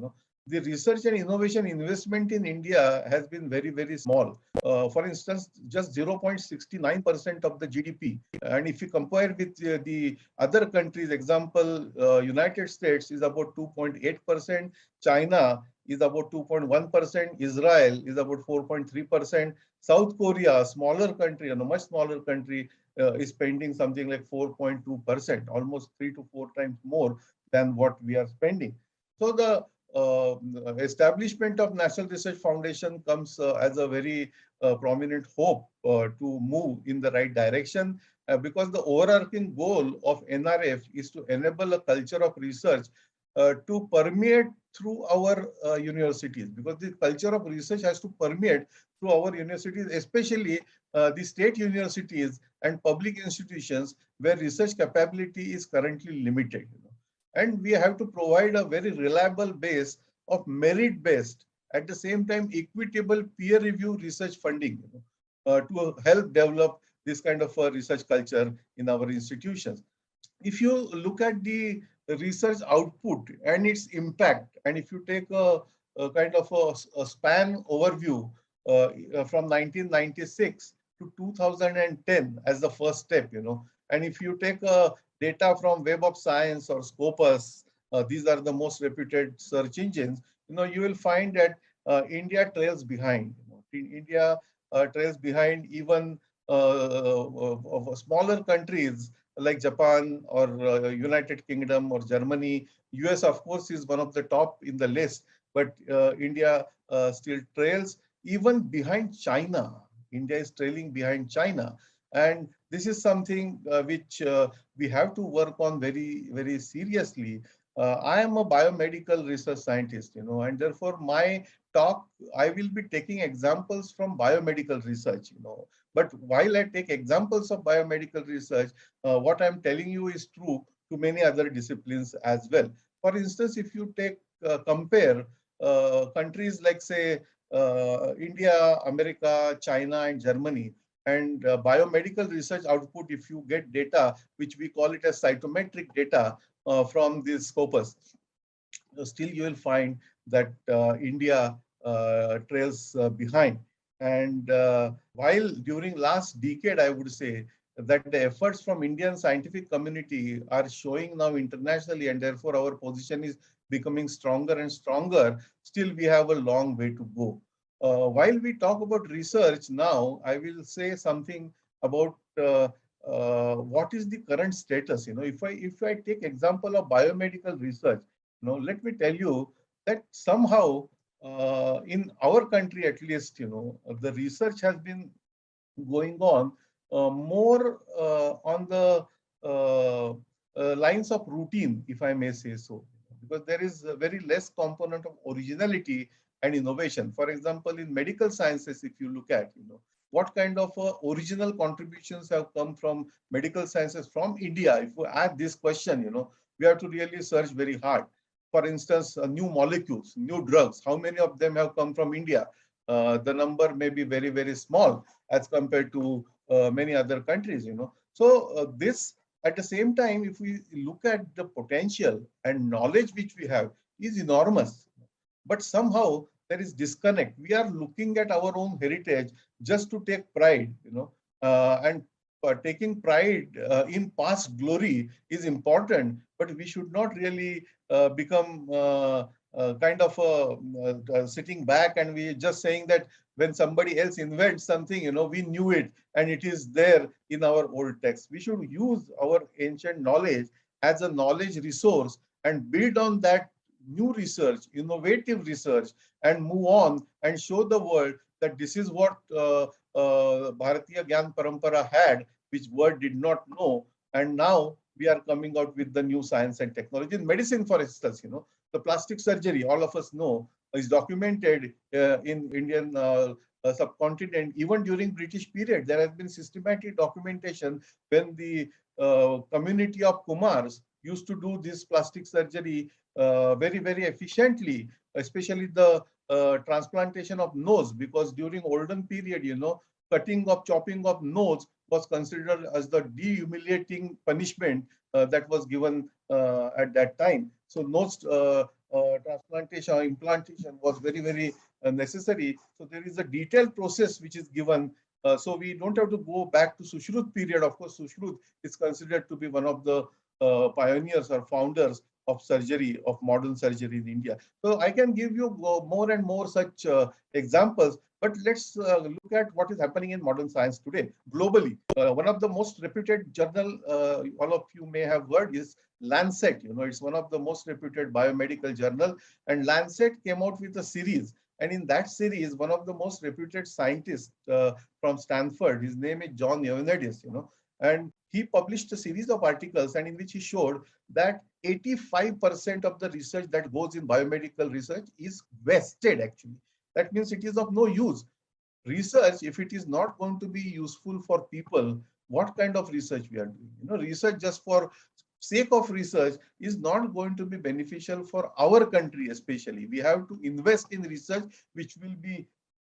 the research and innovation investment in India has been very, very small. For instance, just 0.69% of the GDP. And if you compare with the other countries, example, United States is about 2.8%, China is about 2.1%, Israel is about 4.3%, South Korea, a smaller country, a much smaller country, is spending something like 4.2%, almost 3 to 4 times more than what we are spending. So the establishment of National Research Foundation comes as a very prominent hope to move in the right direction because the overarching goal of NRF is to enable a culture of research to permeate through our universities, because the culture of research has to permeate through our universities, especially the state universities and public institutions where research capability is currently limited. And we have to provide a very reliable base of merit-based, at the same time equitable peer review research funding to help develop this kind of a research culture in our institutions. If you look at the research output and its impact, and if you take a kind of a span overview from 1996 to 2010 as the first step, and if you take data from Web of Science or Scopus, these are the most reputed search engines, you will find that India trails behind. India trails behind even of smaller countries like Japan or United Kingdom or Germany. US, of course, is one of the top in the list, but India still trails even behind China. India is trailing behind China. And this is something which we have to work on very, very seriously. I am a biomedical research scientist, and therefore my talk, I will be taking examples from biomedical research, But while I take examples of biomedical research, what I'm telling you is true to many other disciplines as well. For instance, if you compare countries like, say, India, America, China, and Germany, and biomedical research output, if you get data, which we call it as cytometric data from this Scopus, still you will find that India trails behind. And while during last decade, I would say that the efforts from Indian scientific community are showing now internationally, and therefore our position is becoming stronger and stronger, still we have a long way to go. While we talk about research now, I will say something about what is the current status. If I take example of biomedical research, let me tell you that somehow in our country, at least, the research has been going on more on the lines of routine, if I may say so, because there is a very less component of originality and innovation. For example, in medical sciences, if you look at, what kind of original contributions have come from medical sciences from India? If we ask this question, we have to really search very hard. For instance, new molecules, new drugs, how many of them have come from India? The number may be very, very small as compared to many other countries, So this, at the same time, if we look at the potential and knowledge which we have is enormous, but somehow there is disconnect. We are looking at our own heritage just to take pride, and taking pride in past glory is important, but we should not really become kind of sitting back and we just saying that when somebody else invents something, we knew it and it is there in our old text. We should use our ancient knowledge as a knowledge resource and build on that new research, innovative research, and move on and show the world that this is what Bharatiya Gyan Parampara had, which world did not know. And now we are coming out with the new science and technology. In medicine, for instance, the plastic surgery, all of us know, is documented in Indian subcontinent. Even during British period, there has been systematic documentation when the community of Kumars used to do this plastic surgery very, very efficiently, especially the transplantation of nose, because during olden period, chopping of nose was considered as the dehumiliating punishment that was given at that time. So nose transplantation or implantation was very, very necessary. So there is a detailed process which is given. So we don't have to go back to Sushruta period. Of course, Sushruta is considered to be one of the pioneers or founders of surgery, of modern surgery in India. So I can give you more and more such examples, but let's look at what is happening in modern science today globally. One of the most reputed journal, all of you may have heard, is Lancet. It's one of the most reputed biomedical journal, and Lancet came out with a series. And in that series, one of the most reputed scientists from Stanford, his name is John Ioannidis, and he published a series of articles and in which he showed that 85% of the research that goes in biomedical research is wasted actually. That means it is of no use. Research, if it is not going to be useful for people, what kind of research we are doing? Research just for sake of research is not going to be beneficial for our country especially. We have to invest in research which will be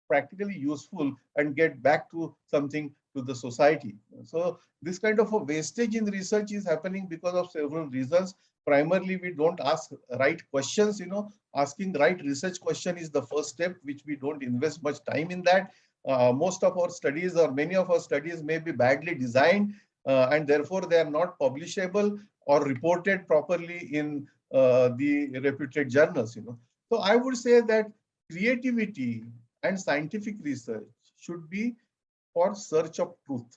practically useful and get back to something to the society. So this kind of a wastage in research is happening because of several reasons. Primarily, we don't ask right questions. Asking right research question is the first step, which we don't invest much time in that. Most of our studies or many of our studies may be badly designed and therefore they are not publishable or reported properly in the reputed journals. So I would say that creativity and scientific research should be for search of truth,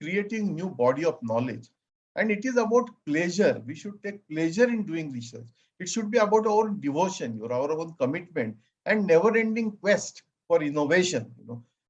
creating new body of knowledge. And it is about pleasure. We should take pleasure in doing research. It should be about our own devotion, our own commitment, and never-ending quest for innovation.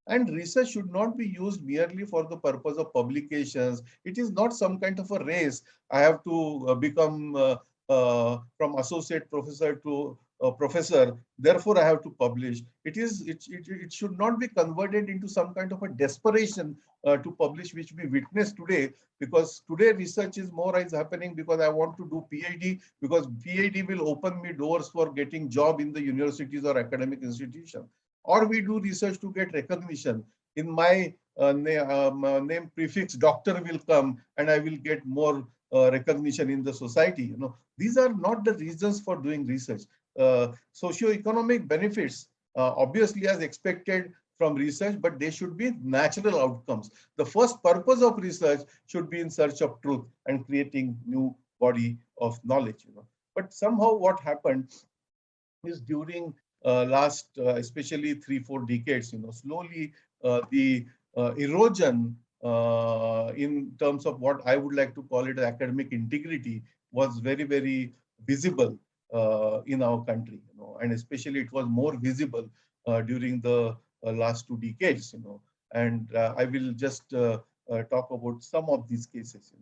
And research should not be used merely for the purpose of publications. It is not some kind of a race. I have to become from associate professor to professor, therefore I have to publish. It should not be converted into some kind of a desperation to publish, which we witness today, because today research is more is happening because I want to do PhD, because PhD will open me doors for getting job in the universities or academic institution. Or we do research to get recognition. In my name prefix, doctor will come and I will get more recognition in the society. These are not the reasons for doing research. Socio-economic benefits, obviously as expected from research, but they should be natural outcomes. The first purpose of research should be in search of truth and creating new body of knowledge. But somehow what happened is during last, especially 3-4 decades, slowly the erosion in terms of what I would like to call it academic integrity was very, very visible in our country, and especially it was more visible during the last 2 decades, and I will just talk about some of these cases.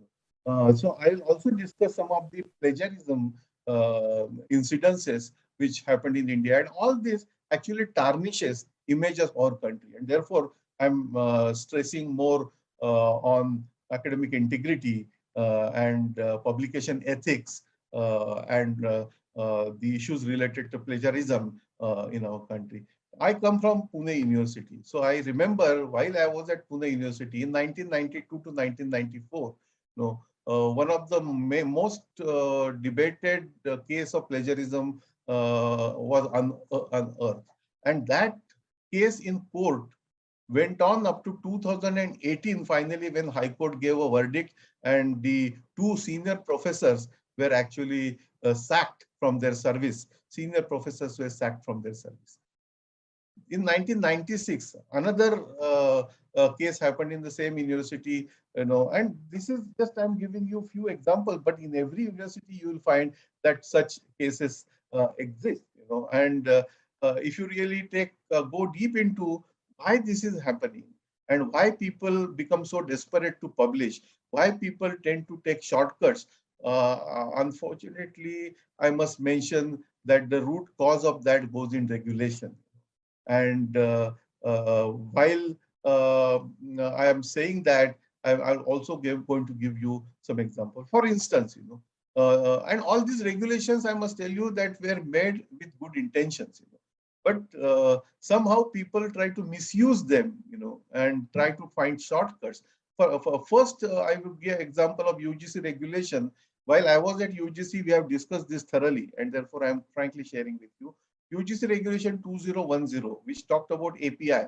So I'll also discuss some of the plagiarism incidences which happened in India, and all this actually tarnishes image of our country, and therefore I'm stressing more on academic integrity and publication ethics and the issues related to plagiarism in our country. I come from Pune University. So I remember while I was at Pune University in 1992 to 1994, one of the most debated case of plagiarism was unearthed. And that case in court went on up to 2018, finally, when High Court gave a verdict and the 2 senior professors were actually sacked from their service, senior professors were sacked from their service. In 1996, another case happened in the same university, and this is just, I'm giving you a few examples, but in every university you will find that such cases exist, and if you really go deep into why this is happening and why people become so desperate to publish, why people tend to take shortcuts, unfortunately, I must mention that the root cause of that goes in regulation. And while I am saying that, I'll also going to give you some examples. For instance, and all these regulations, I must tell you, that were made with good intentions, but somehow people try to misuse them, and try to find shortcuts. First, I will give an example of UGC regulation. While I was at UGC, we have discussed this thoroughly, and therefore I am frankly sharing with you. UGC regulation 2010, which talked about API,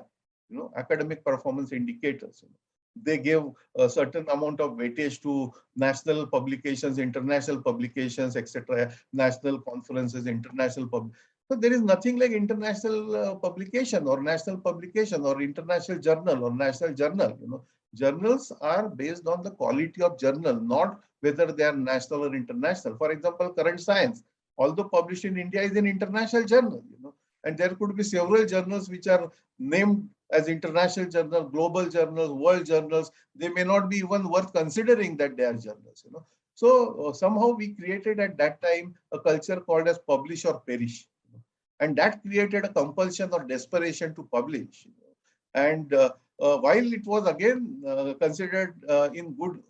academic performance indicators. They gave a certain amount of weightage to national publications, international publications, etc., national conferences, international So there is nothing like international publication or national publication or international journal or national journal. Journals are based on the quality of journal, not whether they are national or international. For example, Current Science, although published in India, is an international journal, and there could be several journals which are named as international journals, global journals, world journals. They may not be even worth considering that they are journals, So somehow we created at that time a culture called as publish or perish, and that created a compulsion or desperation to publish. And while it was again considered in good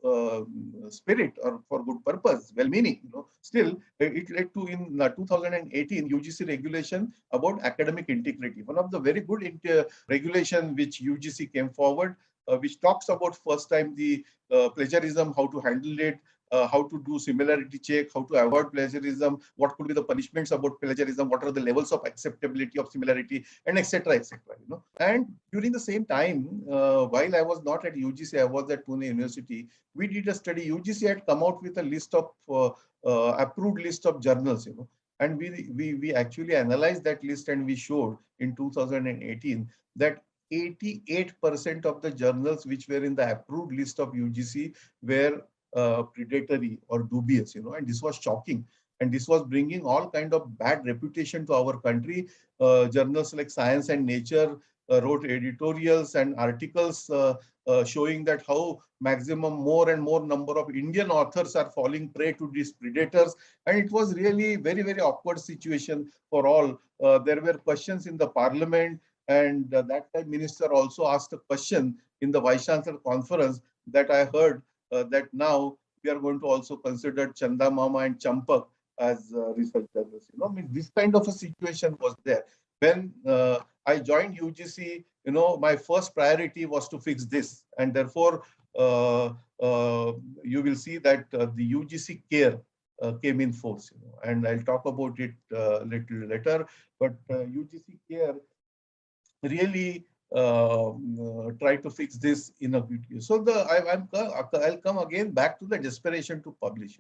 spirit or for good purpose, well-meaning, still it led to, in 2018, UGC regulation about academic integrity. One of the very good regulation which UGC came forward, which talks about first time the plagiarism, how to handle it, how to do similarity check, how to avoid plagiarism, what could be the punishments about plagiarism, what are the levels of acceptability of similarity, and etc. etc. And during the same time, while I was not at UGC, I was at Pune University. We did a study. UGC had come out with a list of approved list of journals, and we actually analyzed that list, and we showed in 2018 that 88% of the journals which were in the approved list of UGC were predatory or dubious, and this was shocking. And this was bringing all kind of bad reputation to our country. Journals like Science and Nature wrote editorials and articles showing that how maximum more and more number of Indian authors are falling prey to these predators. And it was really very, very awkward situation for all. There were questions in the parliament, and that time minister also asked a question in the Vice Chancellor conference that I heard that now we are going to also consider Chanda Mama and Champak as research journalists. I mean, this kind of a situation was there. When I joined UGC, my first priority was to fix this, and therefore you will see that the UGC care came in force, and I'll talk about it little later. But UGC care really try to fix this in a good way. So I'll come again back to the desperation to publish.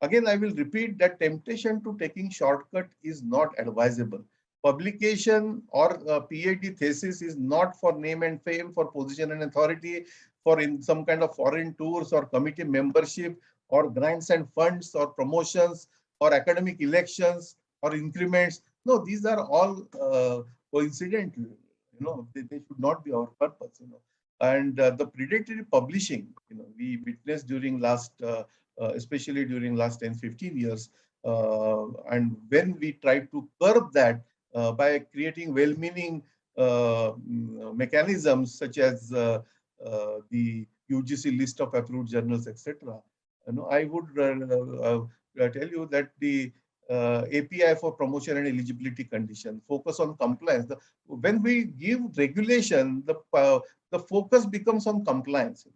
Again, I will repeat that temptation to taking shortcut is not advisable. Publication or a PhD thesis is not for name and fame, for position and authority, for in some kind of foreign tours or committee membership or grants and funds or promotions or academic elections or increments. No, these are all coincidental. They should not be our purpose. And the predatory publishing, we witnessed during last, especially during last 10-15 years. And when we tried to curb that by creating well-meaning mechanisms such as the UGC list of approved journals, etc. I would tell you that the API for promotion and eligibility condition, focus on compliance. When we give regulation, the focus becomes on compliance.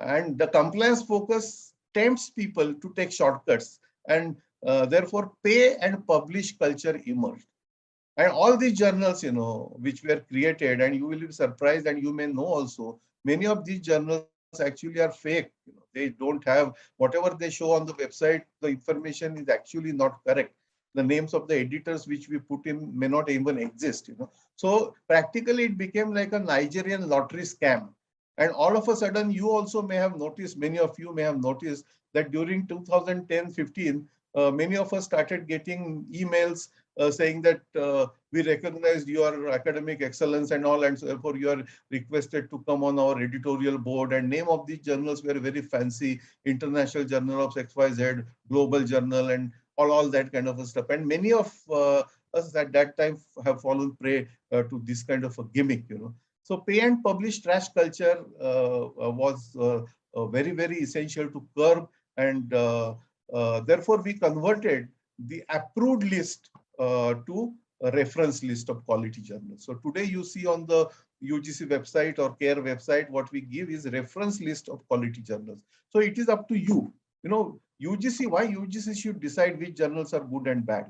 And the compliance focus tempts people to take shortcuts, and therefore pay and publish culture emerged. And all these journals, which were created, and you will be surprised, and you may know also, many of these journals actually are fake. They don't have whatever they show on the website. The information is actually not correct. The names of the editors which we put in may not even exist, So practically it became like a Nigerian lottery scam. And all of a sudden, you also may have noticed, many of you may have noticed that during 2010-15, many of us started getting emails saying that we recognized your academic excellence and all, and so therefore you are requested to come on our editorial board. And name of these journals were very fancy: International Journal of XYZ, Global Journal, and all that kind of stuff. And many of us at that time have fallen prey to this kind of a gimmick, So pay and publish trash culture was very, very essential to curb, and therefore we converted the approved list to a reference list of quality journals. So today you see on the UGC website or CARE website, what we give is reference list of quality journals. So it is up to you. UGC, why UGC should decide which journals are good and bad?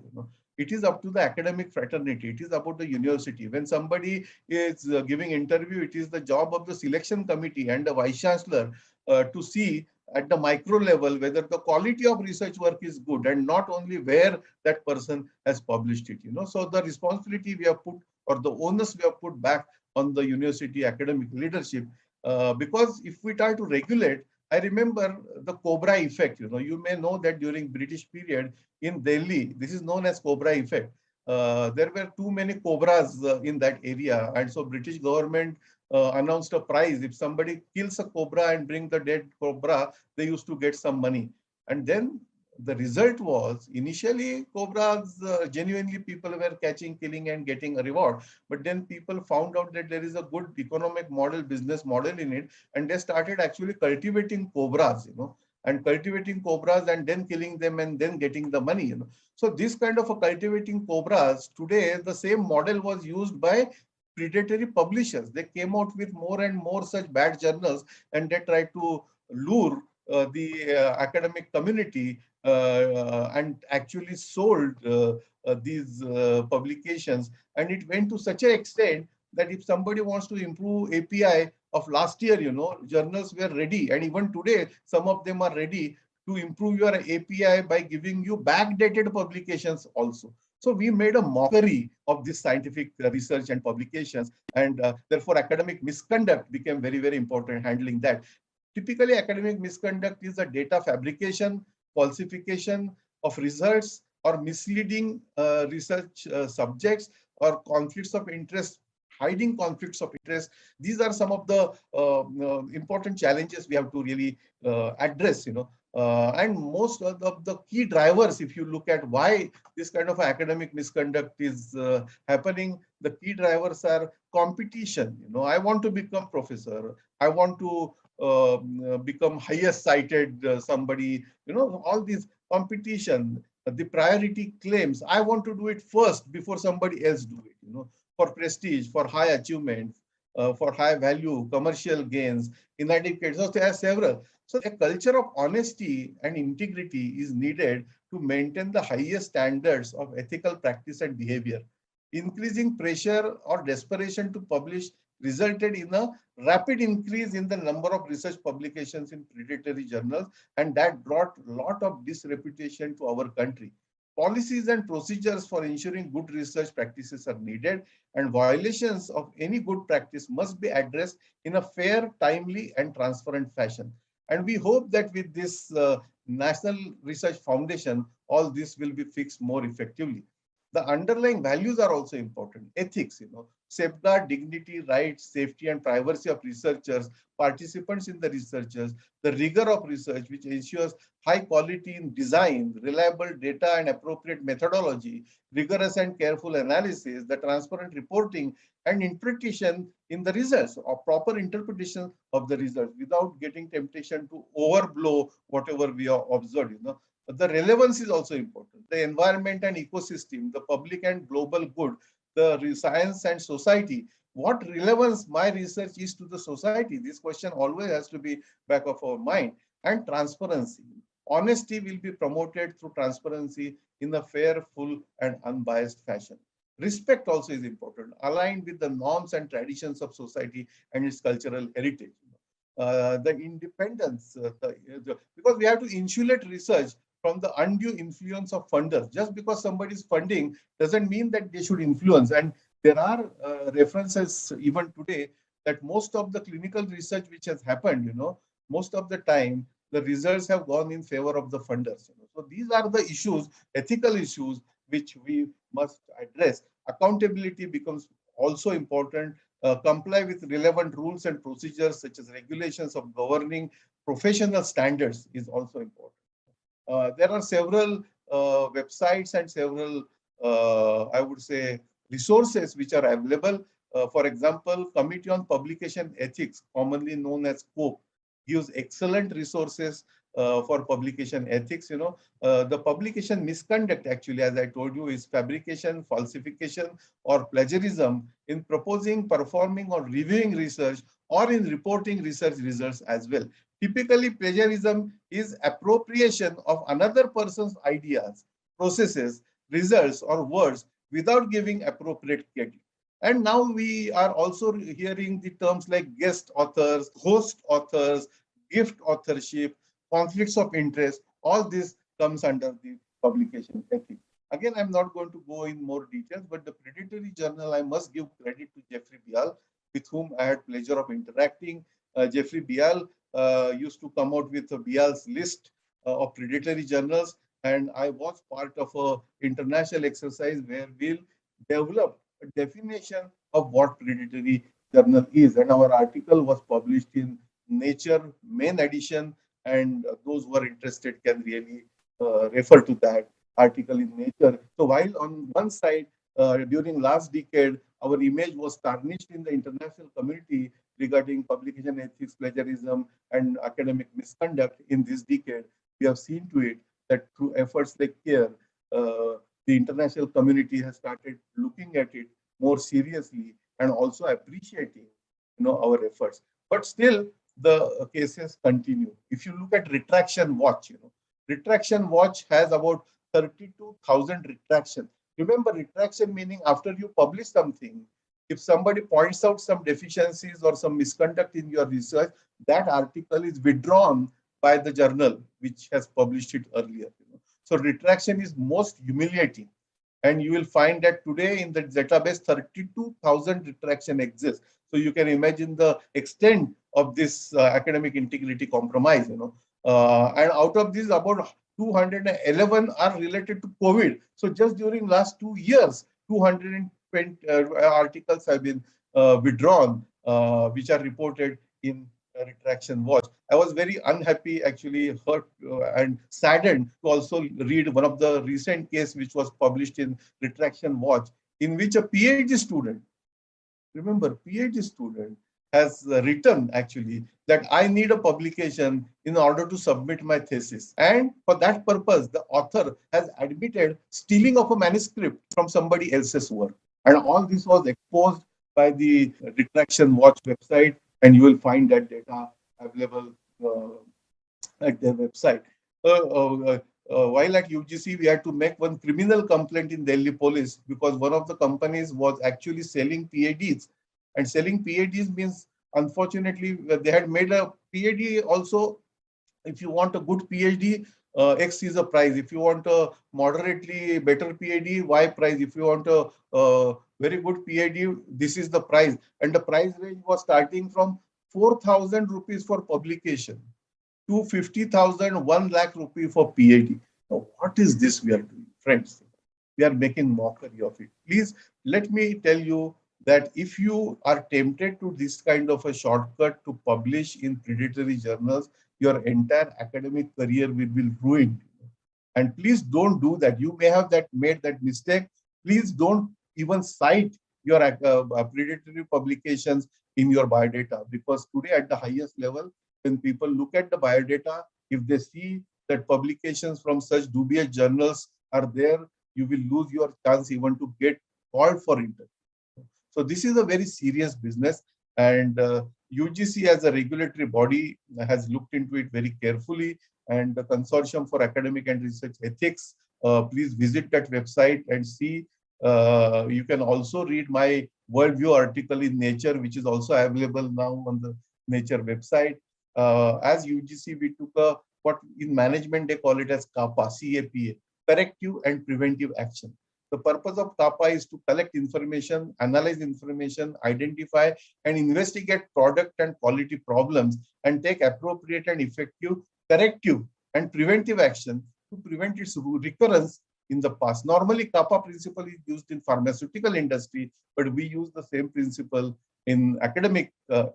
It is up to the academic fraternity. It is about the university. When somebody is giving interview, it is the job of the selection committee and the vice chancellor to see at the micro level whether the quality of research work is good, and not only where that person has published it. So the responsibility we have put, or the onus we have put back on the university academic leadership, because if we try to regulate, I remember the Cobra effect. You may know that during British period in Delhi, this is known as Cobra effect. There were too many cobras in that area, and so British government announced a prize. If somebody kills a cobra and bring the dead cobra, they used to get some money. And then the result was, initially cobras, genuinely people were catching, killing and getting a reward. But then people found out that there is a good economic model, business model in it, and they started actually cultivating cobras, and cultivating cobras and then killing them and then getting the money, So this kind of a cultivating cobras, today the same model was used by predatory publishers. They came out with more and more such bad journals, and they tried to lure the academic community and actually sold these publications. And it went to such an extent that if somebody wants to improve API of last year, journals were ready. And even today, some of them are ready to improve your API by giving you backdated publications also. So we made a mockery of this scientific research and publications, and therefore academic misconduct became very, very important, handling that. Typically, academic misconduct is a data fabrication, falsification of results, or misleading research subjects, or conflicts of interest, hiding conflicts of interest. These are some of the important challenges we have to really address, and most of the key drivers, if you look at why this kind of academic misconduct is happening, the key drivers are competition. I want to become professor. I want to become highest cited somebody, all these competition, the priority claims. I want to do it first before somebody else do it, for prestige, for high achievement, for high value, commercial gains, inadequate. So there are several. So a culture of honesty and integrity is needed to maintain the highest standards of ethical practice and behavior. Increasing pressure or desperation to publish resulted in a rapid increase in the number of research publications in predatory journals, and that brought a lot of disreputation to our country. Policies and procedures for ensuring good research practices are needed, and violations of any good practice must be addressed in a fair, timely, and transparent fashion. And we hope that with this National Research Foundation, all this will be fixed more effectively. The underlying values are also important. Ethics, safeguard dignity, rights, safety, and privacy of researchers, participants in the researchers, the rigor of research, which ensures high quality in design, reliable data and appropriate methodology, rigorous and careful analysis, the transparent reporting and interpretation in the results, or proper interpretation of the results without getting temptation to overblow whatever we have observed. The relevance is also important. The environment and ecosystem, the public and global good, the science and society. What relevance my research is to the society? This question always has to be back of our mind. And transparency. Honesty will be promoted through transparency in a fair, full, and unbiased fashion. Respect also is important, aligned with the norms and traditions of society and its cultural heritage. The independence, because we have to insulate research from the undue influence of funders. Just because somebody is funding doesn't mean that they should influence. And there are references even today that most of the clinical research which has happened, most of the time the results have gone in favor of the funders. So these are the issues, ethical issues, which we must address. Accountability becomes also important. Comply with relevant rules and procedures such as regulations of governing professional standards is also important. There are several websites and several, I would say, resources which are available. For example, Committee on Publication Ethics, commonly known as COPE, gives excellent resources for publication ethics. The publication misconduct, actually, as I told you, is fabrication, falsification, or plagiarism in proposing, performing, or reviewing research, or in reporting research results as well. Typically, plagiarism is appropriation of another person's ideas, processes, results, or words without giving appropriate credit. And now we are also hearing the terms like guest authors, host authors, gift authorship, conflicts of interest. All this comes under the publication ethics. Again, I'm not going to go in more details, but the predatory journal, I must give credit to Jeffrey Bial, with whom I had pleasure of interacting. Jeffrey Bial used to come out with a Bial's list of predatory journals, and I was part of an international exercise where we'll develop a definition of what predatory journal is. And our article was published in Nature main edition, and those who are interested can really refer to that article in Nature. So while on one side, during last decade, our image was tarnished in the international community regarding publication ethics, plagiarism, and academic misconduct in this decade, we have seen to it that through efforts like CARE, the international community has started looking at it more seriously and also appreciating, our efforts. But still, the cases continue. If you look at Retraction Watch, Retraction Watch has about 32,000 retractions. Remember, retraction meaning after you publish something, if somebody points out some deficiencies or some misconduct in your research, that article is withdrawn by the journal which has published it earlier. So retraction is most humiliating. And you will find that today in the database, 32,000 retraction exists. So you can imagine the extent of this academic integrity compromise. And out of these, about 211 are related to COVID. So just during last 2 years, 220 articles have been withdrawn, which are reported in Retraction Watch. I was very unhappy, actually hurt and saddened to also read one of the recent case which was published in Retraction Watch, in which a PhD student, remember, PhD student has written actually that I need a publication in order to submit my thesis. And for that purpose, the author has admitted stealing of a manuscript from somebody else's work. And all this was exposed by the Retraction Watch website, and you will find that data available at their website. While at UGC, we had to make one criminal complaint in Delhi police because one of the companies was actually selling PhDs. And selling PhDs means, unfortunately, they had made a PhD also. If you want a good PhD, X is a price. If you want a moderately better PhD, Y price. If you want a very good PhD, this is the price. And the price range was starting from 4,000 rupees for publication to 50,000, 1 lakh rupee for PhD. Now, what is this we are doing, friends? We are making mockery of it. Please let me tell you that if you are tempted to this kind of a shortcut to publish in predatory journals, your entire academic career will be ruined. And please don't do that. You may have made that mistake. Please don't even cite your predatory publications in your biodata, because today at the highest level, when people look at the biodata, if they see that publications from such dubious journals are there, you will lose your chance even to get called for interview. So this is a very serious business, and UGC as a regulatory body has looked into it very carefully, and the Consortium for Academic and Research Ethics, please visit that website and see. You can also read my worldview article in Nature, which is also available now on the Nature website. As UGC, we took a what in management they call it as CAPA, C-A-P-A, corrective and preventive action. The purpose of CAPA is to collect information, analyze information, identify and investigate product and quality problems, and take appropriate and effective corrective and preventive action to prevent its recurrence in the past. Normally, CAPA principle is used in pharmaceutical industry, but we use the same principle in academic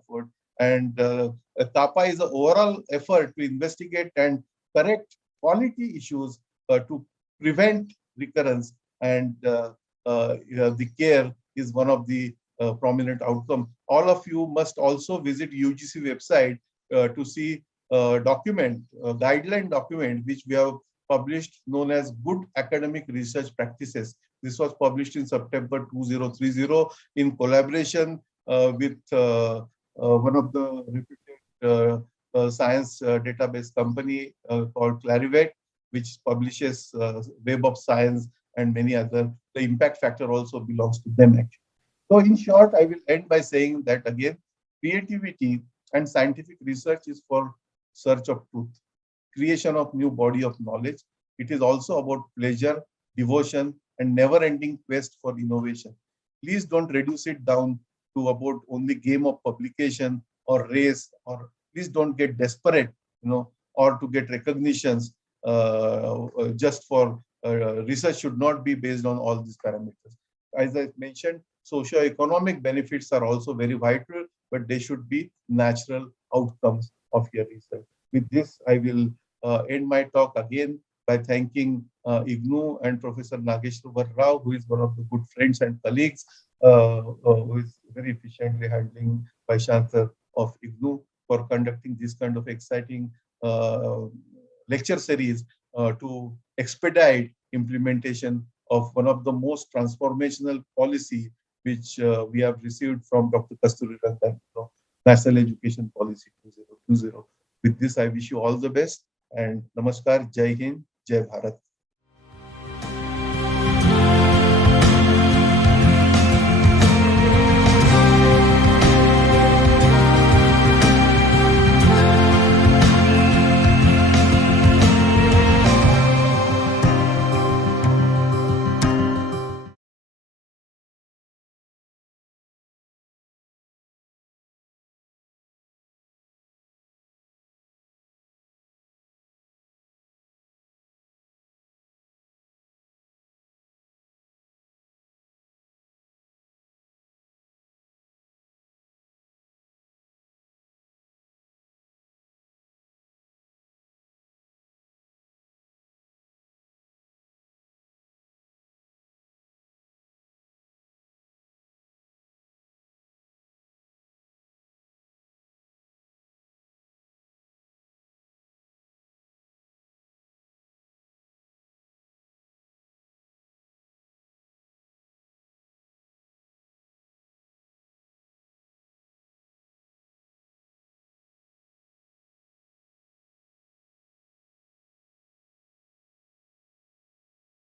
work. And CAPA is an overall effort to investigate and correct quality issues to prevent recurrence, and the care is one of the prominent outcomes. All of you must also visit UGC website to see guideline document which we have published, known as Good Academic Research Practices. This was published in September 2030 in collaboration with one of the reputed science database company called Clarivate, which publishes Web of Science and many other. The impact factor also belongs to them actually. So in short, I will end by saying that again, creativity and scientific research is for search of truth, creation of new body of knowledge. It is also about pleasure, devotion, and never-ending quest for innovation. Please don't reduce it down to about only game of publication or race, or please don't get desperate, or to get recognitions just for research should not be based on all these parameters. As I mentioned, socio-economic benefits are also very vital, but they should be natural outcomes of your research. With this, I will end my talk again by thanking IGNOU and Professor Nageshwar Rao, who is one of the good friends and colleagues, who is very efficiently handling Vice Chancellor of IGNOU, for conducting this kind of exciting lecture series to expedite implementation of one of the most transformational policy which we have received from Dr. Kasturi Rangan, National Education Policy 2020. With this, I wish you all the best, and Namaskar, Jai Hind, Jai Bharat.